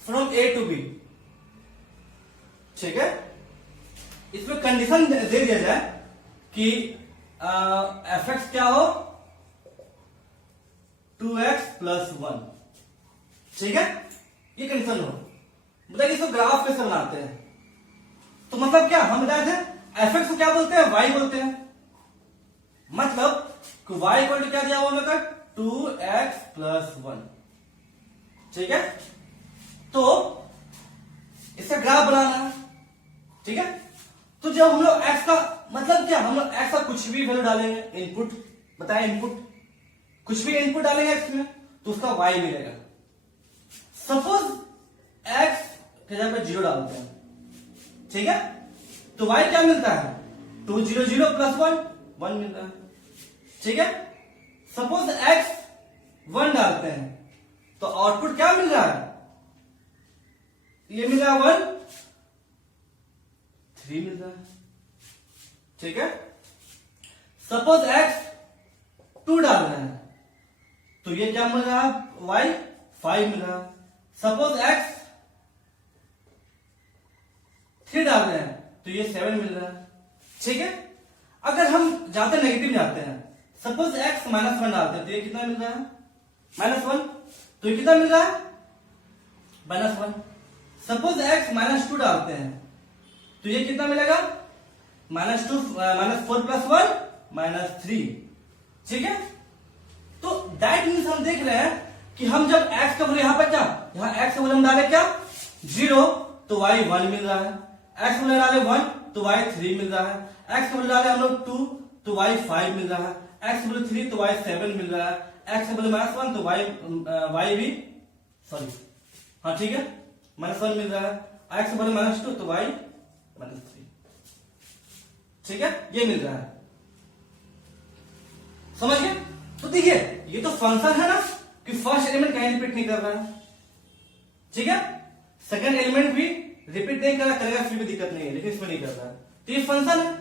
फ्रॉम ए टू बी। ठीक है, इसमें कंडीशन दे दिया जाए कि एफ एक्स क्या हो 2x + 1। ठीक है, ये कंडीशन हो, मतलब इसको ग्राफ कैसे बनाते हैं। तो मतलब क्या हम बताए थे एफ एक्स को क्या बोलते हैं, y बोलते हैं। मतलब y इक्वल टू क्या दिया हुआ हम लोग का 2x + 1। ठीक है, तो इसका ग्राफ बनाना। ठीक है, तो जब हम लोग x का मतलब क्या, हम लोग x का कुछ भी वैल्यू डालेंगे, इनपुट बताए, इनपुट कुछ भी इनपुट डालेंगे x में तो उसका y मिलेगा। सपोज x के जगह पे 0 डालते हैं। ठीक है, तो y क्या मिलता है 2 0 0 + 1 मिल रहा है। ठीक है, सपोज x 1 डालते हैं तो आउटपुट क्या मिल रहा है, ये मिल रहा है 1 3 मिल रहा है। ठीक है, सपोज x 2 डाल रहे हैं तो ये क्या मिल रहा है y 5 मिल रहा है। सपोज x 3 डाल रहे हैं तो ये 7 मिल रहा है। ठीक है, अगर हम जाते नेगेटिव जाते हैं, सपोज x -1 डालते हैं तो ये कितना मिल रहा है -1, तो ये कितना मिल रहा है -1। सपोज x -2 डालते हैं तो ये कितना मिलेगा -2 -4 + 1 -3। ठीक है, तो दैट मीन्स हम देख रहे हैं कि हम जब x का वैल्यू यहां पर क्या, यहां x का वैल्यू हम डाले क्या 0 तो y 1 मिल रहा है, x का वैल्यू डाले 1 तो y 3 मिल रहा है, x का वैल्यू डाले हम लोग 2 तो y 5 मिल रहा है, x का वैल्यू 3 तो y 7 मिल रहा है, x का वैल्यू -1 तो y भी सॉरी हाँ ठीक है -1 मिल रहा है, x का वैल्यू -2 तो y -3। ठीक है, ये मिल रहा है, समझ गए। तो देखिए ये तो फंक्शन है ना कि फर्स्ट एलिमेंट कहीं रिपीट नहीं कर रहा है। ठीक है, सेकंड एलिमेंट भी रिपीट नहीं कर रहा, करेगा फिर भी दिक्कत नहीं है, लेकिन इसमें नहीं कर रहा है, तो ये फंक्शन है।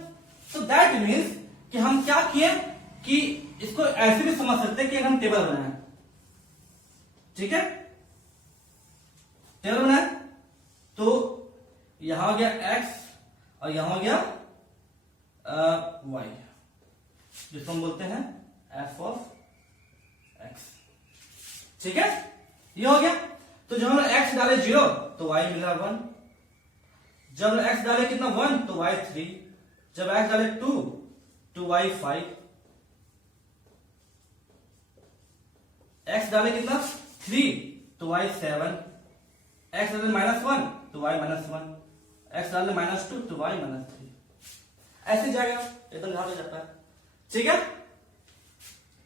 तो दैट मीन्स कि हम क्या किए कि इसको ऐसे भी समझ सकते हैं कि हम टेबल बनाए। ठीक है, टेबल बनाए तो यहां हो गया x और यहां हो गया y, जिसको हम बोलते हैं f(x). ठीक है, ये हो गया। तो जब हम x डाले 0 तो y मिला 1, जब x डाले कितना 1 तो y 3, जब x डाले 2 तो y 5, x डाले कितना 3 तो y 7, x डाले -1 तो y -1, x डाले -2 तो y -3, ऐसे जाएगा, एकदम ध्यान हो जाता है। ठीक है,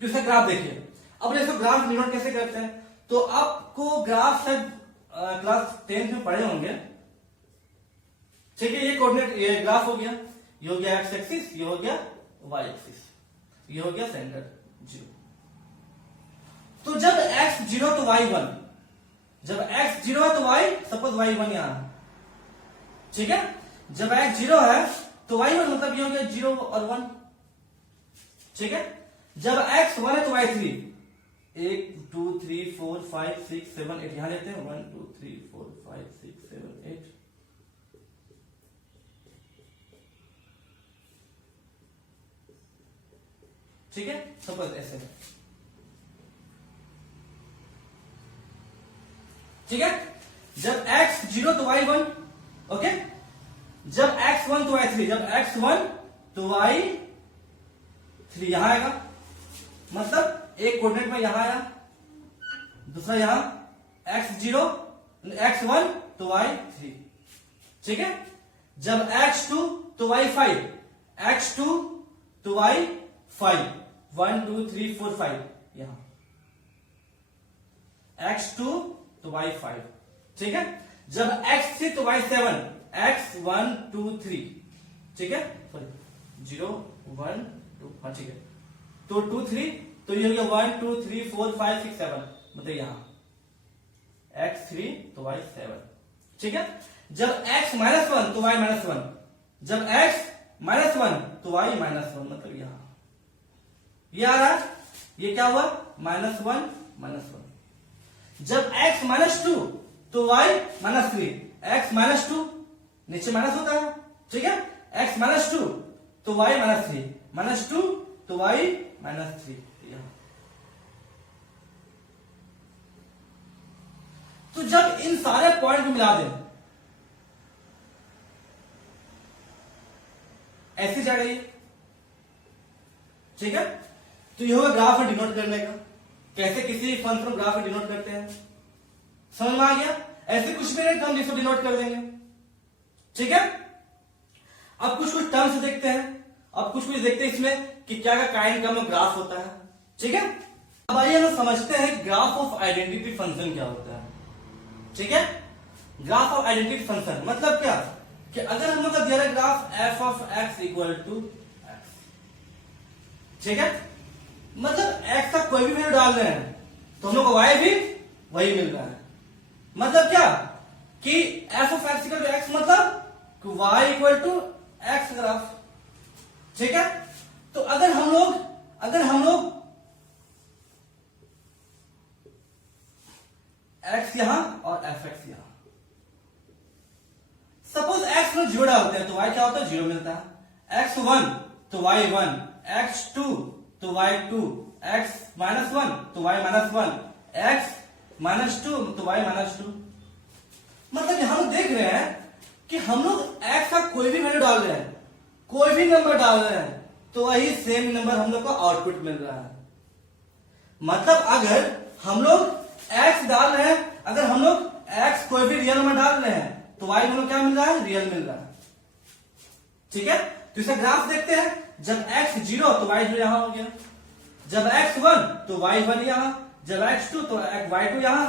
तो इसका ग्राफ देखिए। अब इसको ग्राफ निर्माण कैसे करते हैं, तो आपको ग्राफ शायद क्लास 10 में पढ़े होंगे। ठीक है, ये कोऑर्डिनेट, ये ग्राफ हो गया, ये हो गया x एक्सिस, ये हो गया y एक्सिस, ये हो गया सेंटर 0। तो जब x 0 तो y 1, जब x 0 है तो y, सपोज y 1 यहां, ठीक है, जब x 0 है तो y 1 मतलब ये हो गया 0 और 1। ठीक है, जब x 1 है तो y 3, 1 2 3 4 5 6 7 8 यहां लेते हैं 1 2 3 4 5 6 7 8। ठीक है, सपोज ऐसे। ठीक है, जब x 0 तो y 1, ओके, जब x 1 तो y 3, जब x 1 तो y 3 यहां आएगा, मतलब एक कोऑर्डिनेट में यहां आया, दूसरा यहां x 0 x 1 तो y 3। ठीक है, जब x 2 तो y 5, x 2 तो y 5, 1 2 3 4 5 यहां, x 2 तो y 5। ठीक है, जब x 3 तो y 7, x 1 2 3। ठीक है, सॉरी 0 1 2, हाँ ठीक है, तो 2 3, तो ये हो गया 1 2 3 4 5 6 7, मतलब यहां x 3 तो y 7। ठीक है, जब x -1 तो y -1, जब x -1 तो y -1, मतलब यहां ये आ रहा है, ये क्या हुआ -1 -1। जब x -2 तो y -3, x -2 नीचे माइनस होता है। ठीक है, x -2 तो y -3, -2 तो y -3। तो जब इन सारे पॉइंट को मिला दें ऐसे जा रही है। ठीक है, तो ये होगा ग्राफ में डिनोट करने का, कैसे किसी फंक्शन को ग्राफ में डिनोट करते हैं, समझ में आ गया। ऐसे कुछ भी नहीं, हम जिसको डिनोट कर देंगे। ठीक है, अब कुछ कुछ टर्म्स देखते हैं, अब कुछ कुछ देखते हैं इसमें कि क्या काइंड का ग्राफ होता है। ठीक है, अब आइए हम समझते हैं ग्राफ ऑफ आइडेंटिटी फंक्शन क्या होता है। ठीक है, ग्राफ ऑफ आइडेंटिटी फंक्शन मतलब क्या, कि अगर हम लोग का दिया graph f of x equal to x, ठीक है, मतलब x का कोई भी वैल्यू डाल रहे हैं तो हम लोग को y भी वही मिल रहा है। मतलब क्या कि f of x equal to x, मतलब कि y equal to x graph. ठीक है, तो अगर हम लोग x यहां और fx यहां, सपोज x में 0 डालते हैं तो y क्या होता है, 0 मिलता है। x1 तो y 1, x2 तो y 2, x -1 तो y -1, x -2 तो y -2। मतलब यहां हम देख रहे हैं कि हम लोग x का कोई भी वैल्यू डाल रहे हैं, कोई भी नंबर डाल रहे हैं, तो वही सेम नंबर हम लोग को आउटपुट मिल रहा है। मतलब अगर हम लोग x डाल रहे हैं, अगर हम लोग x कोई भी रियल नंबर डाल रहे हैं तो y हम लोग क्या मिल रहा है, रियल मिल रहा है। ठीक है, तो इसका ग्राफ देखते हैं। जब x 0 तो y 0 यहां हो गया, जब x 1 तो y 1 यहां, जब x 2 तो y 2 यहां,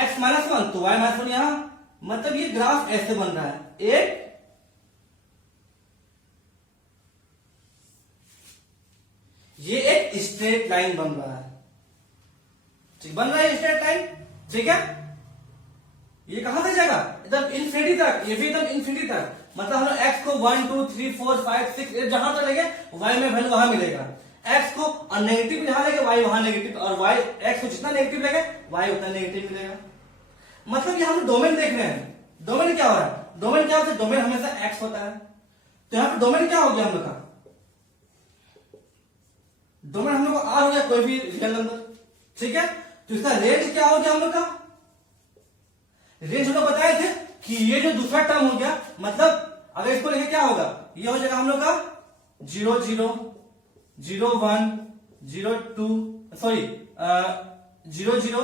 x -1 तो y -1 यहां। मतलब ये ग्राफ ऐसे बन रहा है, ये एक स्ट्रेट लाइन बन रहा है। ठीक, बन रहा है स्ट्रेट लाइन। ठीक है, ये कहां से जाएगा, एकदम इन्फिनिटी तक, ये भी एकदम इन्फिनिटी तक। मतलब हम लोग x को 1 2 3 4 5 6 8 जहां तक लेंगे y में वैल्यू वहां मिलेगा। x को नेगेटिव जहां लेंगे y वहां नेगेटिव, और y x को जितना नेगेटिव लेंगे y उतना नेगेटिव मिलेगा। मतलब ये हम डोमेन देख रहे हैं, डोमेन क्या हो रहा है, डोमेन क्या होता है, डोमेन हमेशा x होता है। तो यहां पर डोमेन क्या हो गया हम लोग का, डोमेन हम लोग को r हो गया, कोई भी रियल नंबर। ठीक है, तो इसका रेंज क्या हो गया हम लोग का, रेंज हम लोग बताए थे कि ये जो दूसरा टर्म हो गया, मतलब अगर इसको लेके क्या होगा, ये हो जाएगा हम लोग का 0 0 0 1 0 2, सॉरी 0 0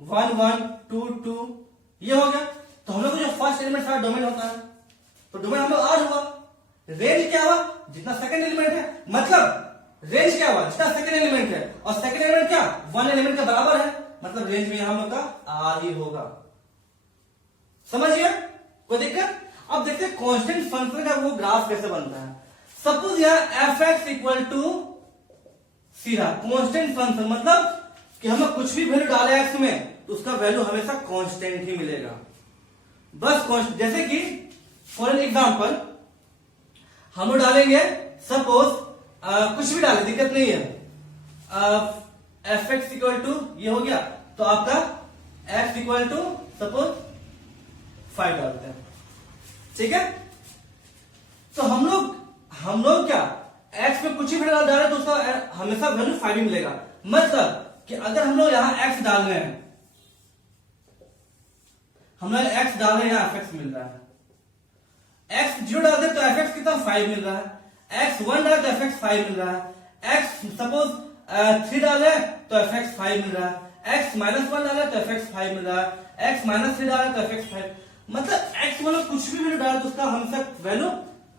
1 1 2 2, ये हो गया। तो हम लोग को जो फर्स्ट एलिमेंट सारा डोमेन होता है, तो डोमेन हम लोग आर हुआ। रेंज क्या हुआ, जितना सेकंड एलिमेंट है, मतलब रेंज क्या हुआ, जितना सेकंड एलिमेंट है, और सेकंड एलिमेंट क्या 1 एलिमेंट के बराबर है, मतलब रेंज में हम लोग का आर ही होगा। समझिए, कोई दिक्कत। अब देखते हैं कांस्टेंट फंक्शन का वो ग्राफ कैसे बनता है। सपोज यहां fx इक्वल टू सीधा कांस्टेंट फंक्शन, मतलब कि हम कुछ भी वैल्यू डाले x में तो उसका वैल्यू हमेशा कांस्टेंट ही मिलेगा, बस कांस्टेंट। जैसे कि फॉर एन एग्जांपल हम लोग डालेंगे, सपोज कुछ भी डाले, दिक्कत नहीं है, एफ एक्स इक्वल टू ये हो गया, तो आपका एक्स इक्वल टू सपोज 5 डालते हैं, ठीक है। तो हम लोग क्या x में कुछ ही वैल्यू डाल रहे हैं तो उसका हमेशा वैल्यू 5 ही मिलेगा। मतलब कि अगर हम लोग यहां x डाल रहे हैं, हम लोग x डाल रहे हैं, यहां fx मिल रहा है, x 0 डालते हैं तो fx कितना 5 मिल रहा है, x 1 डाले तो fx 5 मिल रहा है, x सपोज 3 डाले तो fx 5 मिल रहा है, x -1 डाले तो fx 5 मिल रहा है, x -3 डाले तो fx 5, मतलब x मतलब कुछ भी वैल्यू डाले तो उसका हमेशा वैल्यू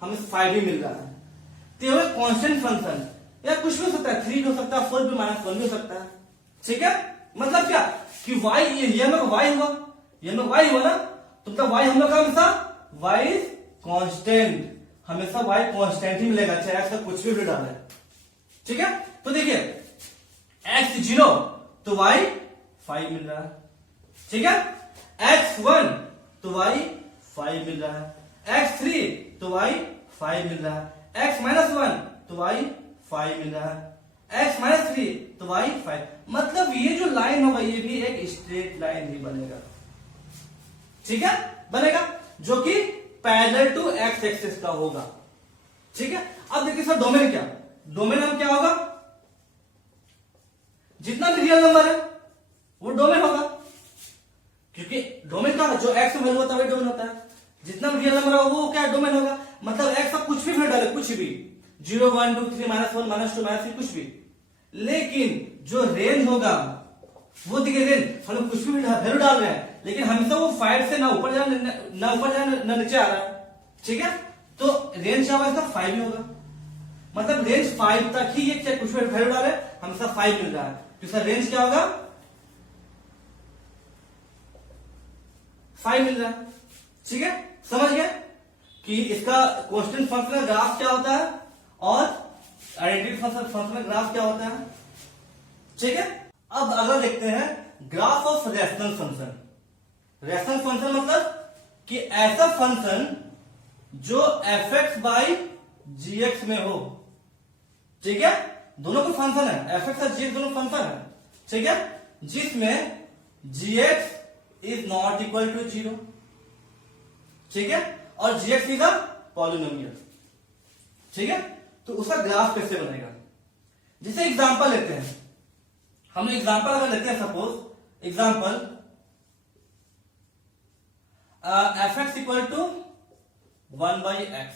हमें 5 ही मिल रहा है। तो ये कांस्टेंट फंक्शन या कुछ भी हो सकता है, 3 भी हो सकता है, 4 भी -1 भी हो सकता है, ठीक है। मतलब क्या कि y ये हम लोग y हुआ, ये हम लोग y हुआ ना, तो मतलब y हम लोग का हमेशा y इज कांस्टेंट, हमेशा y कांस्टेंट ही मिलेगा चाहे x का कुछ भी डाले, ठीक है। तो देखिए x 0 तो y 5 मिल रहा है, ठीक है, x 1 तो y 5 मिल रहा है, x 3 तो y 5 मिल रहा है, x -1 तो y 5 मिल रहा है, x -3 तो y 5, मतलब ये जो लाइन होगा ये भी एक स्ट्रेट लाइन ही बनेगा, ठीक है, बनेगा जो कि पैरेलल टू x एक्सिस का होगा, ठीक है। अब देखिए सर डोमेन क्या, डोमेन हम क्या होगा, जितना भी रियल नंबर है वो डोमेन होगा, क्योंकि डोमेन का जो x में वैल्यू होता है वही डोमेन होता है, जितना भी रियल नंबर होगा वो क्या डोमेन होगा, मतलब x का कुछ भी वैल्यू डाले, कुछ भी 0 1 2 3 -1 -2 -3 कुछ भी, लेकिन जो रेंज होगा वो देखिए रेंज हम लोग कुछ भी वैल्यू डाल रहे हैं लेकिन हमेशा वो 5 से ना ऊपर जाए ना नीचे आ रहा है, ठीक है। तो रेंज क्या होगा इसका 5 ही होगा, मतलब रेंज 5 तक ही ये कुछ भी वैल्यू डाले हमेशा 5 मिल रहा है, तो इसका रेंज क्या होगा 5 मिल रहा है, ठीक है। समझ गए कि इसका कांस्टेंट फंक्शन का ग्राफ क्या होता है और आइडेंटिटी फंक्शन का ग्राफ क्या होता है, ठीक है। अब अगर देखते हैं graph of rational function, rational function मतलब कि ऐसा फंक्शन जो fx बाई gx में हो, ठीक है, दोनों को फंक्शन है, fx और gx दोनों फंक्शन है, ठीक है, जिसमें gx is not equal to 0, ठीक है, और gx इज अ पॉलिनोमियल, ठीक है। तो उसका ग्राफ कैसे बनेगा, जैसे एग्जांपल लेते हैं, हम एग्जांपल अगर लेते हैं, suppose example fx equal to 1/x,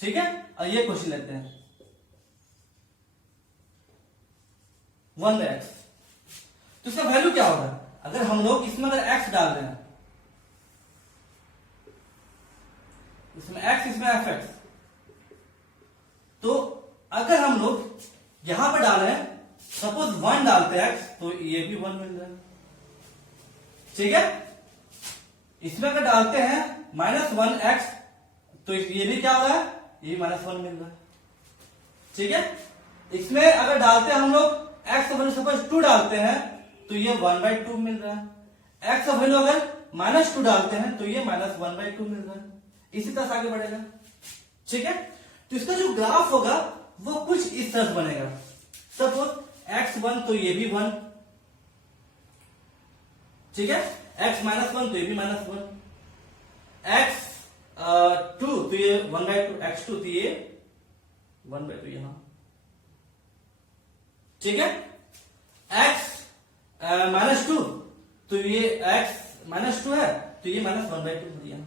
ठीक है, और ये क्वेश्चन लेते हैं 1/x, तो इसका वैल्यू क्या होगा, अगर हम लोग इसमें अगर x डाल रहे हैं, इसमें x इसमें fx, तो अगर हम लोग यहां पर डाल रहे हैं सपोज 1 डालते हैं x तो ये भी 1 मिल रहा है, ठीक है। इसमें अगर डालते हैं -1x तो ये भी क्या हो रहा है, ये -1 मिल रहा है, ठीक है। इसमें अगर डालते हैं हम लोग x का वैल्यू सपोज 2 डालते हैं तो ये 1/2 मिल रहा है, x का वैल्यू अगर -2 डालते हैं तो ये -1/2 मिल रहा है, इसी तरह से आगे बढ़ेगा, ठीक है। तो इसका जो ग्राफ होगा वो कुछ इस तरह से बनेगा, सपोज x1 तो ये भी 1, ठीक है, x -1 तो ये भी -1, x2 तो ये 1/2, x2 तो ये 1/2 यहां, ठीक है, x -2 तो ये x -2 है तो ये -1/2 यहां,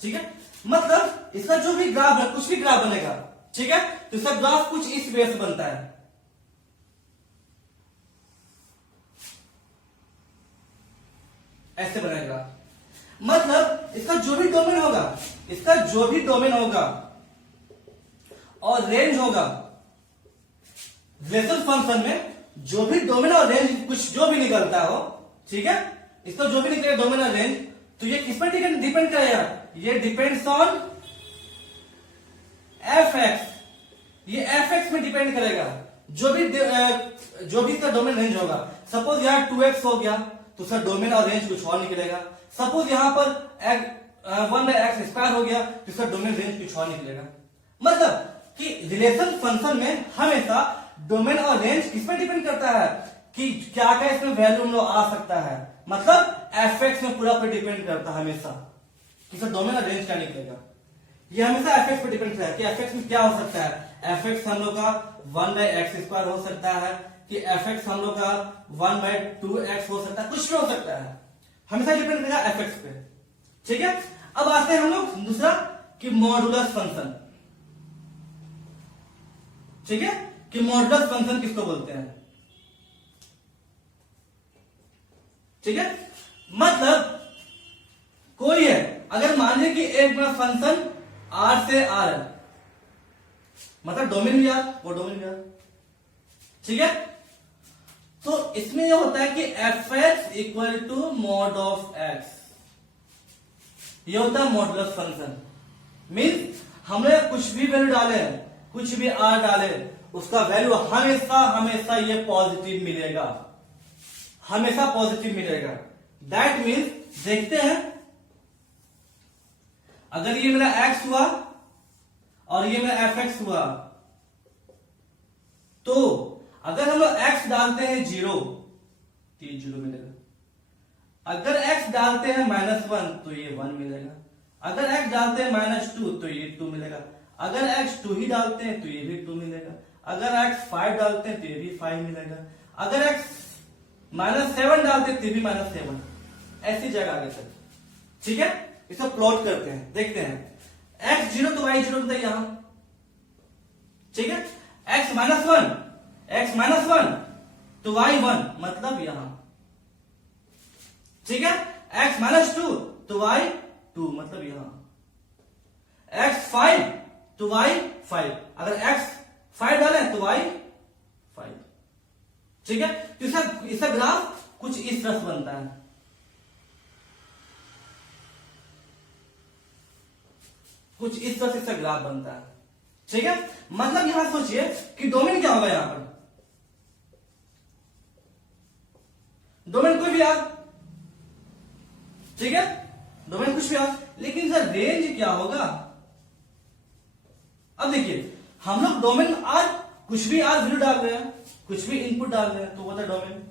ठीक है। मतलब इसका जो भी ग्राफ है, कुछ भी ग्राफ बनेगा, ठीक है, तो इसका ग्राफ कुछ इस वे से बनता है, ऐसे बनेगा, मतलब इसका जो भी डोमेन होगा, इसका जो भी डोमेन होगा और रेंज होगा, रिलेशन फंक्शन में जो भी डोमेन और रेंज कुछ जो भी निकलता हो, ठीक है, इसका जो भी निकलेगा डोमेन और रेंज, तो ये किस पर डिपेंड करेगा, ये डिपेंड्स ऑन fx, ये fx में डिपेंड करेगा, जो भी इसका डोमेन रेंज होगा, सपोज यहां 2x हो गया तो उसका डोमेन और रेंज कुछ और निकलेगा, सपोज यहां पर 1/x² हो गया तो इसका डोमेन रेंज कुछ और निकलेगा, मतलब कि रिलेशन फंक्शन में हमेशा डोमेन और रेंज किस पर डिपेंड करता है कि क्या क्या इसमें वैल्यू हम लोग आ सकता है, मतलब एफ में पूरा पर डिपेंड करता है हमेशा कि सर डोमेन और रेंज क्या निकलेगा। ये हमेशा एफ पर डिपेंड करता है कि एफ में क्या हो सकता है। एफ हम लोग का 1/x² हो सकता है कि एफ हम लोग का 1/2x हो सकता है, कुछ भी हो सकता है, हमेशा डिपेंड करेगा एफ पे। ठीक है, अब आते हैं हम लोग दूसरा कि मॉडुलस फंक्शन। ठीक है, कि मॉडुलस फंक्शन किसको बोलते हैं। ठीक है, मतलब कोई है, अगर मान लीजिए कि एक बड़ा फंक्शन R से R है, मतलब डोमेन भी R वो डोमेन भी R। ठीक है, तो इसमें यह होता है कि fx equal to mod of x, ये होता है मॉडुलस फंक्शन। मीन्स हमने कुछ भी वैल्यू डाले, कुछ भी R डाले, उसका वैल्यू हमेशा हमेशा ये पॉजिटिव मिलेगा, हमेशा पॉजिटिव मिलेगा। दैट मीन्स देखते हैं, अगर ये मेरा x हुआ और ये मेरा fx हुआ, तो अगर हम लोग x डालते हैं 0 तो ये 0 मिलेगा, अगर x डालते हैं -1 तो ये 1 मिलेगा, अगर x डालते हैं -2 तो ये 2 मिलेगा, अगर x 2 ही डालते हैं तो ये भी 2 मिलेगा, अगर x 5 डालते हैं तो ये भी 5 मिलेगा, अगर x -7 डालते हैं तो ये भी -7, ऐसी जगह आगे तक। ठीक है, इसको प्लॉट करते हैं, देखते हैं x 0 तो y 0 होता है यहां। ठीक है, x -1 तो y 1 मतलब यहां। ठीक है, x -2 तो y 2 मतलब यहां, x 5 तो y 5, अगर x 5 डाले तो y 5। ठीक है, तो इसका ग्राफ कुछ इस तरह से बनता है। कुछ इस तरह से इसका ग्राफ बनता है। ठीक है, मतलब यहां सोचिए कि डोमेन क्या होगा, यहां पर डोमेन कोई भी आ, ठीक है, डोमेन कुछ भी आ, लेकिन सर रेंज क्या होगा। अब देखिए हम लोग डोमेन आर कुछ भी आर वैल्यू डाल रहे हैं, कुछ भी इनपुट डाल रहे हैं, तो वो था डोमेन।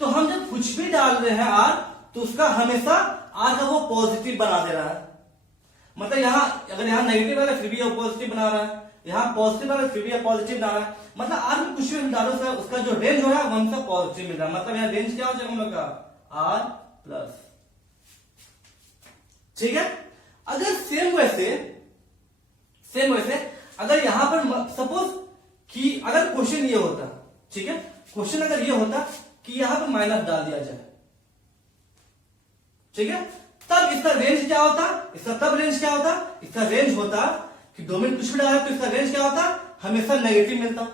तो हम जब कुछ भी डाल रहे हैं आर, तो उसका हमेशा आर का वो पॉजिटिव बना दे रहा है। मतलब यहां अगर यहां नेगेटिव वाला फिर भी पॉजिटिव बना रहा है, यहां पॉजिटिव वाला फिर भी पॉजिटिव बना रहा है, मतलब आर में कुछ भी डालो उसका जो रेंज हो रहा है वो हमसे पॉजिटिव मिल रहा है। मतलब यहां रेंज क्या हो जाएगा हम लोग का आर प्लस। ठीक है, अगर सेम वैसे अगर यहां पर सपोज कि अगर क्वेश्चन ये होता, ठीक है, क्वेश्चन अगर ये होता कि यहां पर माइनस डाल दिया जाए, ठीक है, तब इसका रेंज क्या होता, इसका रेंज होता कि डोमेन कुछ भी डाला तो इसका रेंज क्या होता, हमेशा नेगेटिव मिलता,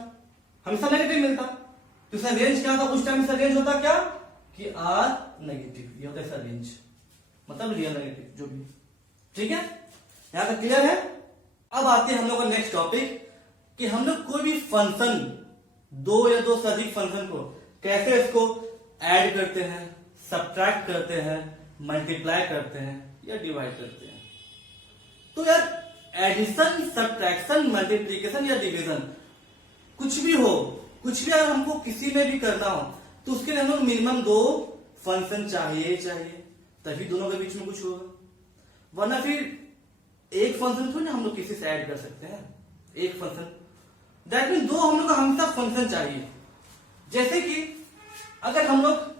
तो इसका रेंज क्या होता, उस टाइम इसका रेंज होता क्या कि आर नेगेटिव, ये होता है इसका रेंज, मतलब रियल नेगेटिव जो भी। ठीक है, यहां तक क्लियर है। अब आते हैं हम लोग का नेक्स्ट टॉपिक कि हम लोग कोई भी फंक्शन, दो या दो से अधिक फंक्शन को कैसे इसको ऐड करते हैं, सब्ट्रैक्ट करते हैं, मल्टीप्लाई करते हैं या डिवाइड करते हैं। तो यार एडिशन, सब्ट्रैक्शन, मल्टीप्लीकेशन या डिवीजन कुछ भी अगर हमको किसी में भी करना हो तो उसके लिए हम लोग मिनिमम 2 फंक्शन चाहिए, तभी दोनों के बीच में कुछ होगा, वरना फिर एक फंक्शन थोड़ी ना हम लोग किसी से ऐड कर सकते हैं, एक फंक्शन। दैट मीन 2 हम लोग को हमेशा फंक्शन चाहिए। जैसे कि अगर हम लोग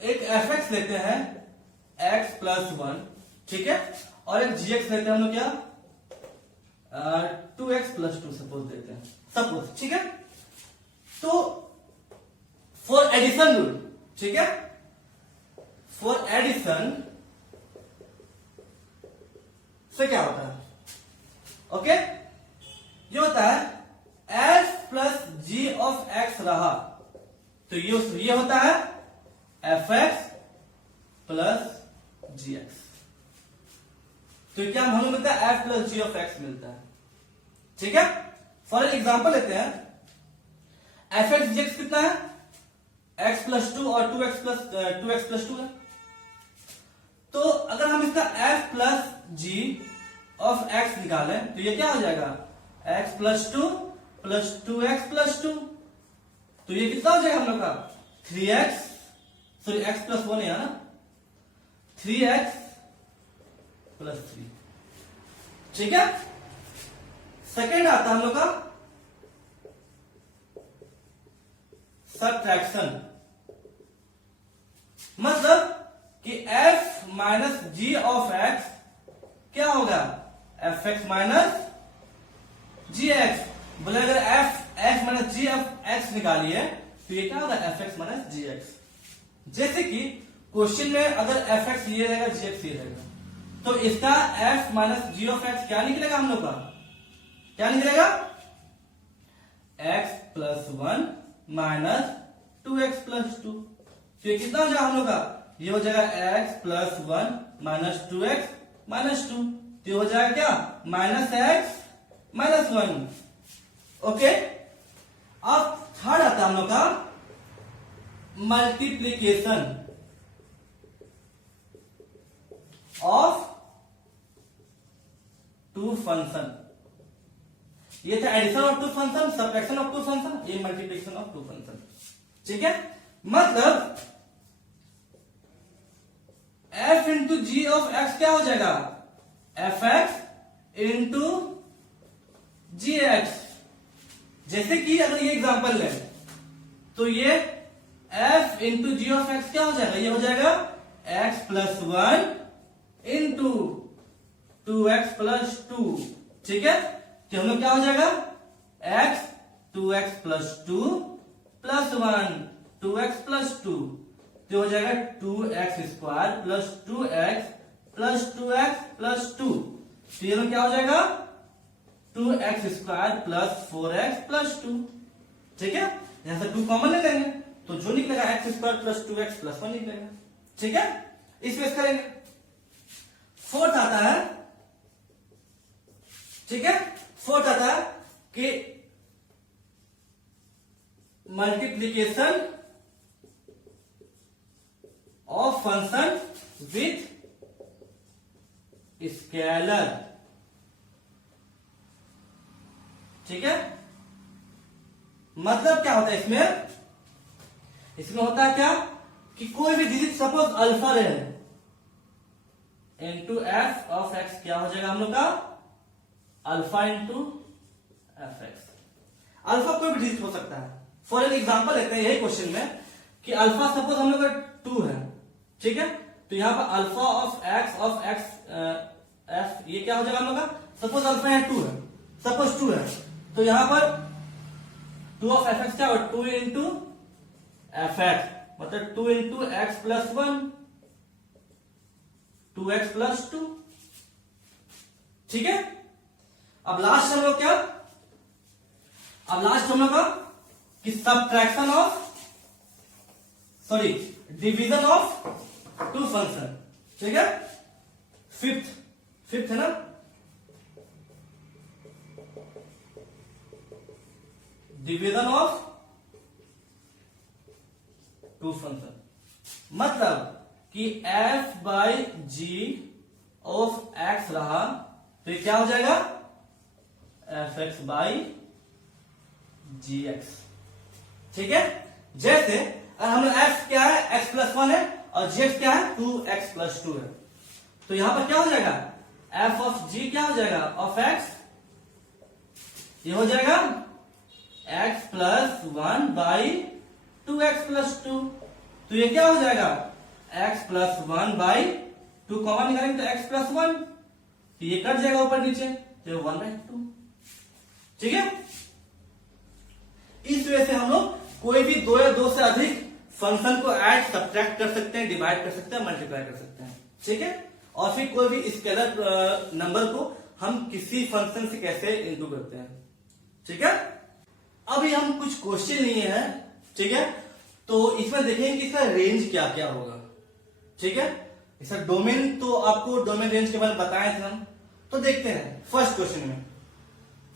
एक fx लेते हैं x + 1, ठीक है, और एक gx लेते हैं हम लोग क्या 2x + 2 सपोज देते हैं, सपोज, ठीक है। तो फॉर एडिशन रूल, ठीक है, फॉर एडिशन से क्या होता है, ओके, ये होता है f + g ऑफ x रहा तो ये होता है fx + gx। तो क्या हम लोग मिलता है f + g ऑफ x मिलता है, ठीक है। फॉर एग्जांपल लेते हैं fx gx कितना है, x + 2 और 2x + 2 है। तो अगर हम इसका f + g ऑफ x निकालें तो ये क्या हो जाएगा, x + 2 प्लस 2x प्लस 2। तो ये कितना हो जाएगा हम लोग का 3x, सॉरी x प्लस 1 है ना, 3x प्लस 3। ठीक है। सेकेंड आता है हम लोग का सबट्रैक्शन, मतलब कि f minus G of x क्या होगा fx माइनस जी एक्स। बोले अगर f minus G of x निकालिए तो ये क्या होगा fx माइनस जी एक्स। जैसे कि क्वेश्चन में अगर fx ये रहेगा gx ये रहेगा, तो इसका f minus G of x क्या निकलेगा हम लोग का, क्या निकलेगा x plus 1 minus 2x plus 2। तो ये कितना हो जाएगा हम लोग का, ये हो जाएगा x plus 1 minus 2x minus 2। तो ये हो जाएगा क्या माइनस x माइनस 1। ओके। अब थर्ड आता है हम लोग का मल्टीप्लीकेशन ऑफ टू फंक्शन। ये था addition of two function, subtraction of two function, ये मल्टीप्लिकेशन ऑफ टू फंक्शन। ठीक है। मतलब f into G of x क्या हो जाएगा fx इंटू जी एक्स। जैसे कि अगर ये एग्जांपल लें तो ये f into G of x क्या हो जाएगा, ये हो जाएगा x plus 1 into 2x plus 2। ठीक है। तो हम लोग क्या हो जाएगा x 2x plus 2 plus 1 2x plus 2। तो हो जाएगा 2x square plus 2x plus 2x plus 2। तो ये क्या हो जाएगा 2x square plus 4x plus 2। ठीक है। यहां से 2 कॉमन ले लेंगे तो जो निकलेगा x square plus 2x plus 1 निकलेगा। ठीक है। इसमें करेंगे। फोर्थ आता है, ठीक है, फोर्थ आता है कि multiplication of function with scalar. ठीक है। मतलब क्या होता है इसमें, इसमें होता है क्या कि कोई भी डिजिट सपोज अल्फा रहे इंटू एफ ऑफ एक्स क्या हो जाएगा हम लोग का alpha into F x. Alpha कोई भी डिजिट हो सकता है। फॉर एन एग्जांपल लेते हैं यही क्वेश्चन में कि अल्फा सपोज हम लोग का 2 है। ठीक है। तो यहां पर अल्फा ऑफ एक्स एफ ये क्या हो जाएगा हम लोग का, सपोज अल्फा है 2 है, सपोज 2 है, तो यहां पर 2 ऑफ एफ एक्स क्या होगा 2 इंटू एफ एक्स, मतलब 2 into x plus 1 2x plus 2। ठीक है। अब लास्ट हम लोग क्या, अब लास्ट हम लोग का कि subtraction of, sorry division of two function. ठीक है। फिफ्थ है ना, डिवीजन ऑफ टू फंक्शन, मतलब कि f by G of x रहा तो ये क्या हो जाएगा F X by G X. ठीक है। जैसे अगर हम f क्या है x प्लस 1 है और जी एक्स क्या है 2x प्लस 2 है, तो यहां पर क्या हो जाएगा f ऑफ g क्या हो जाएगा ऑफ x, ये हो जाएगा x plus 1 by 2x plus 2। तो ये क्या हो जाएगा x प्लस 1 बाई 2 कॉमन निकालेंगे तो x प्लस 1, तो ये कट जाएगा ऊपर नीचे तो 1/2। ठीक है। इस वजह से हम लोग कोई भी 2 या 2 से अधिक फंक्शन को ऐड सब्ट्रैक्ट कर सकते हैं, डिवाइड कर सकते हैं, मल्टीप्लाई कर सकते हैं। ठीक है। और फिर कोई भी स्केलर नंबर को हम किसी फंक्शन से कैसे इंटू करते हैं। ठीक है। अभी हम कुछ क्वेश्चन लिए हैं। ठीक है। तो इसमें देखेंगे कि इसका रेंज क्या क्या होगा। ठीक है। इसका डोमेन तो आपको डोमेन रेंज के बारे में बताए थे हम, तो देखते हैं। फर्स्ट क्वेश्चन में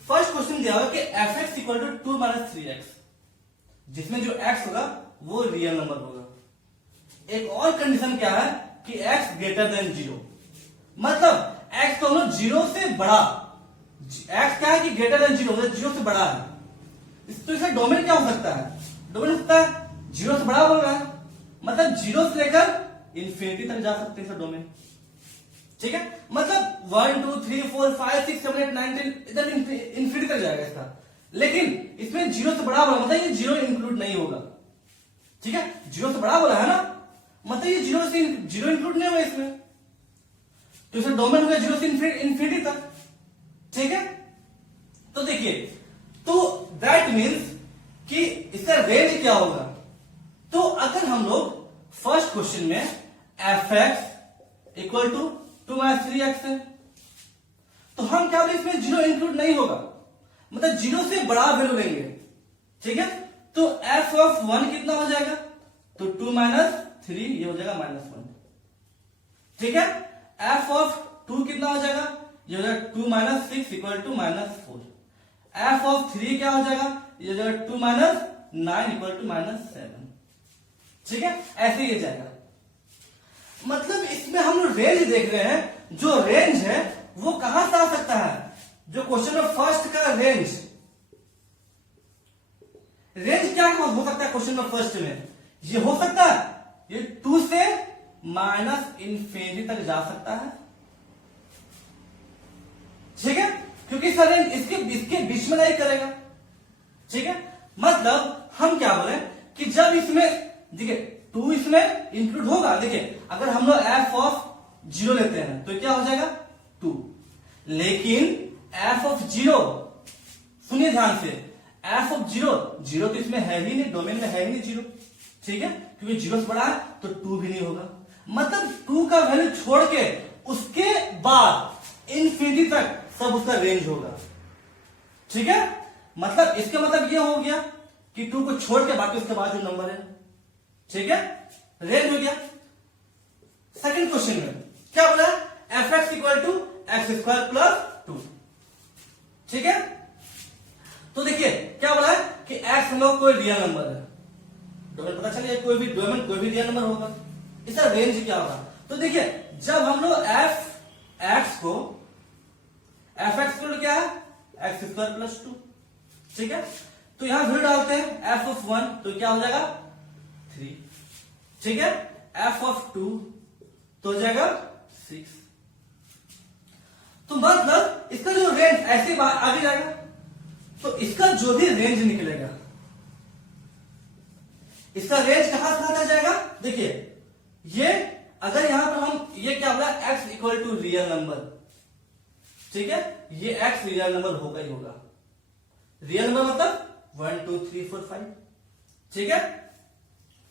फर्स्ट क्वेश्चन दिया होगा कि F X equal to 2 minus 3x, जिसमें जो x होगा वो रियल नंबर होगा। एक और कंडीशन क्या है कि x ग्रेटर देन 0, मतलब x तो हम लोग 0 से बड़ा, x क्या है कि ग्रेटर देन 0 मतलब 0 से बड़ा है, तो इसका डोमेन क्या हो सकता है? डोमेन हो सकता है जीरो से बड़ा बोल रहा है, मतलब जीरो से लेकर इंफिनिटी तक जा सकते हैं इसका डोमेन। ठीक है, मतलब 1 2 3 4 5 6 7 8 9 10 इधर इंफिनिटी तक जाएगा इसका, लेकिन इसमें जीरो से बड़ा बोला मतलब ये जीरो इंक्लूड नहीं होगा। ठीक है, जीरो से बड़ा बोला है ना, मतलब ये जीरो इंक्लूड नहीं होगा इसमें, तो इसका डोमेन होगा जीरो से इंफिनिटी तक। ठीक है, तो देखिए, तो दैट मीन्स कि इसका रेंज क्या होगा? तो अगर हम लोग फर्स्ट क्वेश्चन में F X equal to 2 - 3x है, तो हम क्या बोले इसमें जीरो इंक्लूड नहीं होगा, मतलब जीरो से बड़ा वैल्यू लेंगे। ठीक है, तो एफ ऑफ 1 कितना हो जाएगा? तो 2 - 3 ये हो जाएगा -1। ठीक है, एफ ऑफ 2 कितना हो जाएगा? ये हो जाएगा 2 - 6 इक्वल टू -4। एफ ऑफ 3 क्या हो जाएगा? ये हो जाएगा 2 - 9 इक्वल टू -7। ठीक है, ऐसे ही जाएगा। मतलब इसमें हम लोग रेंज देख रहे हैं, जो रेंज है वो कहां से आ सकता है? जो क्वेश्चन में फर्स्ट का रेंज क्या हो सकता है क्वेश्चन में फर्स्ट में? ये हो सकता है ये 2 से -इंफिनिटी तक जा सकता है। ठीक है, क्योंकि इसका रेंज इसके बीच में नहीं करेगा। ठीक है, मतलब हम क्या बोले कि जब इसमें देखिए 2 इसमें इंक्लूड होगा। देखिए अगर हम लोग एफ ऑफ 0 लेते हैं तो क्या हो जाएगा? 2, लेकिन एफ ऑफ 0, सुनिए ध्यान से, एफ ऑफ 0 तो इसमें है ही नहीं, डोमेन में है ही नहीं 0। ठीक है, क्योंकि 0 से बड़ा है तो 2 भी नहीं होगा, मतलब 2 का वैल्यू छोड़ के उसके बाद इंफिनिटी तक सब उसका रेंज होगा। ठीक है, मतलब इसका मतलब ये हो गया कि 2 को छोड़ के बाकी उसके बाद जो नंबर है, ठीक है, रेंज हो गया। सेकंड क्वेश्चन में क्या बोला? F X equal to x² plus 2। ठीक है, तो देखिए क्या बोला है कि x हम लोग कोई रियल नंबर है, डोमेन पता चलिए कोई भी डोमेन कोई भी रियल नंबर होगा, इसका रेंज क्या होगा? तो देखिए जब हम लोग एफ एक्स को क्या है? x² plus 2। ठीक है, तो यहां वैल्यू डालते हैं एफ ऑफ 1 तो क्या हो जाएगा? 3। ठीक है, एफ ऑफ 2 तो हो जाएगा 6। तो मतलब इसका जो रेंज ऐसे आगे जाएगा, तो इसका जो भी रेंज निकलेगा, इसका रेंज कहां से कहां जाएगा? देखिए ये अगर यहां पर हम ये क्या बोला? x equal to real number. ठीक है, ये x रियल नंबर होगा ही होगा। रियल नंबर मतलब 1 2 3 4 5। ठीक है,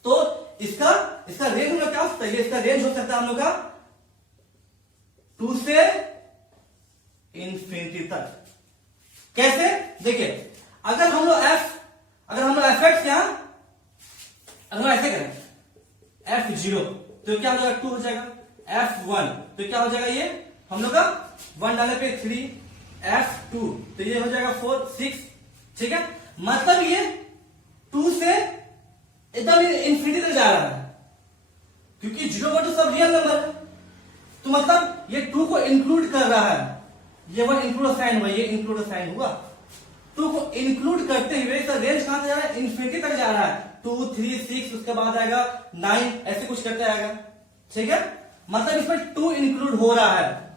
तो इसका रेंज हम लोग क्या हो सकता है? इसका रेंज हो सकता है हम लोग का 2 से इंफिनिटी तक। कैसे? देखिए अगर हम लोग एफ एक्स क्या, अगर हम ऐसे करें f0 तो क्या हो जाएगा? 2 हो जाएगा। f1 तो क्या हो जाएगा? ये हम लोग का 1 डालने पे 3, f2 तो ये हो जाएगा 4 6। ठीक है, मतलब ये 2 से एकदम इंफिनिटी तक जा रहा है, क्योंकि 0 तो सब रियल नंबर है, तो मतलब ये 2 को इंक्लूड कर रहा है। ये 1 इंक्लूड साइन हुआ, ये इंक्लूड साइन हुआ, 2 को इंक्लूड करते हुए इसका रेंज कहां से जा रहा है? इंफिनिटी तक जा रहा है। 2 3 6 उसके बाद आएगा 9, ऐसे कुछ करते आएगा। ठीक है, मतलब इसमें 2 इंक्लूड हो रहा है।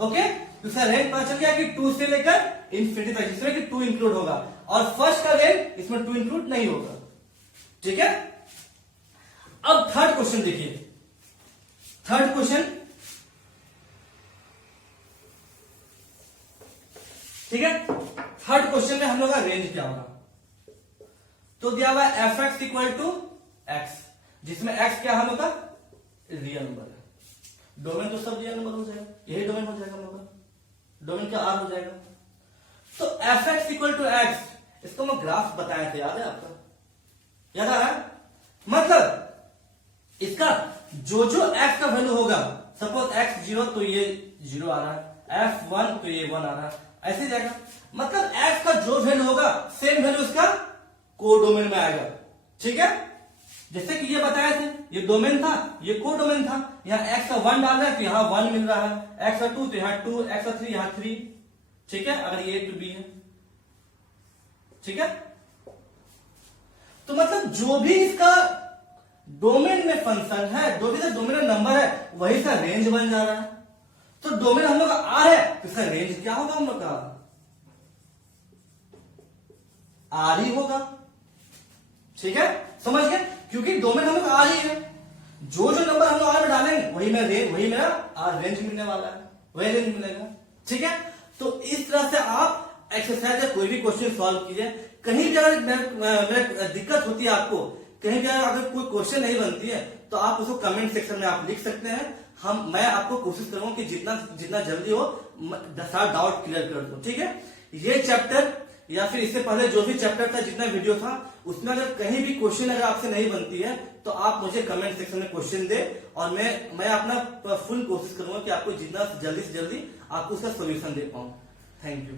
ओके, तो इसका रेंज पता चल गया कि 2 से लेकर इंफिनिटी तक, जिसमें कि 2 इंक्लूड होगा, और फर्स्ट का रेंज इसमें 2 इंक्लूड नहीं होगा। ठीक है, अब थर्ड क्वेश्चन देखिए। थर्ड क्वेश्चन, ठीक है, थर्ड क्वेश्चन में हम लोग का रेंज क्या होगा? तो दिया हुआ है F X equal to X, जिसमें एक्स क्या हम लोग का? रियल नंबर है। डोमेन तो सब रियल नंबर हो जाएगा, यही डोमेन हो जाएगा हम लोग का, डोमेन क्या आर हो जाएगा। तो F X equal to X, इसको मैं ग्राफ बताया था, याद है आपका? याद आ रहा है? मतलब इसका जो एक्स का वैल्यू होगा, सपोज एक्स 0 तो ये 0 आ रहा है, f1 तो ये 1 आ रहा है, ऐसे जाएगा। मतलब एक्स का जो वैल्यू होगा सेम वैल्यू इसका कोडोमेन में आएगा। ठीक है, जैसे कि ये बताया थे, ये डोमेन था, ये कोडोमेन था। यहाँ एक्स का 1 डाल रहा है तो यहाँ 1 मिल रहा है, एक्स का 2 तो यहाँ 2, एक्स का 3 यहाँ 3। ठीक है, अगर ये A to B है। ठीक है, तो मतलब जो भी इसका डोमेन में फंक्शन है, जो भी इसका डोमेन नंबर है, वही इसका रेंज बन जा रहा है। तो डोमेन हम लोग का आर है, तो इसका रेंज क्या होगा हम लोग का? आर ही होगा। ठीक है, समझ गए? क्योंकि डोमेन हम लोग आर ही है, जो जो नंबर हम लोग आर में डालेंगे वही मेरा आर रेंज मिलने वाला है, वही रेंज मिलेगा। ठीक है, तो इस तरह से आप एक्सरसाइज का कोई भी क्वेश्चन सॉल्व कीजिए। कहीं भी अगर दिक्कत होती है आपको, कहीं भी अगर कोई क्वेश्चन नहीं बनती है, तो आप उसको कमेंट सेक्शन में आप लिख सकते हैं। मैं आपको कोशिश करूंगा कि जितना जल्दी हो सारा डाउट क्लियर कर दूं। ठीक है, ये चैप्टर या फिर इससे पहले जो भी चैप्टर था, जितना वीडियो था, उसमें अगर कहीं भी क्वेश्चन अगर आपसे नहीं बनती है, तो आप मुझे कमेंट सेक्शन में क्वेश्चन दे, और मैं अपना फुल कोशिश करूंगा कि आपको जितना जल्दी से जल्दी आपको उसका सोल्यूशन दे पाऊं। Thank you.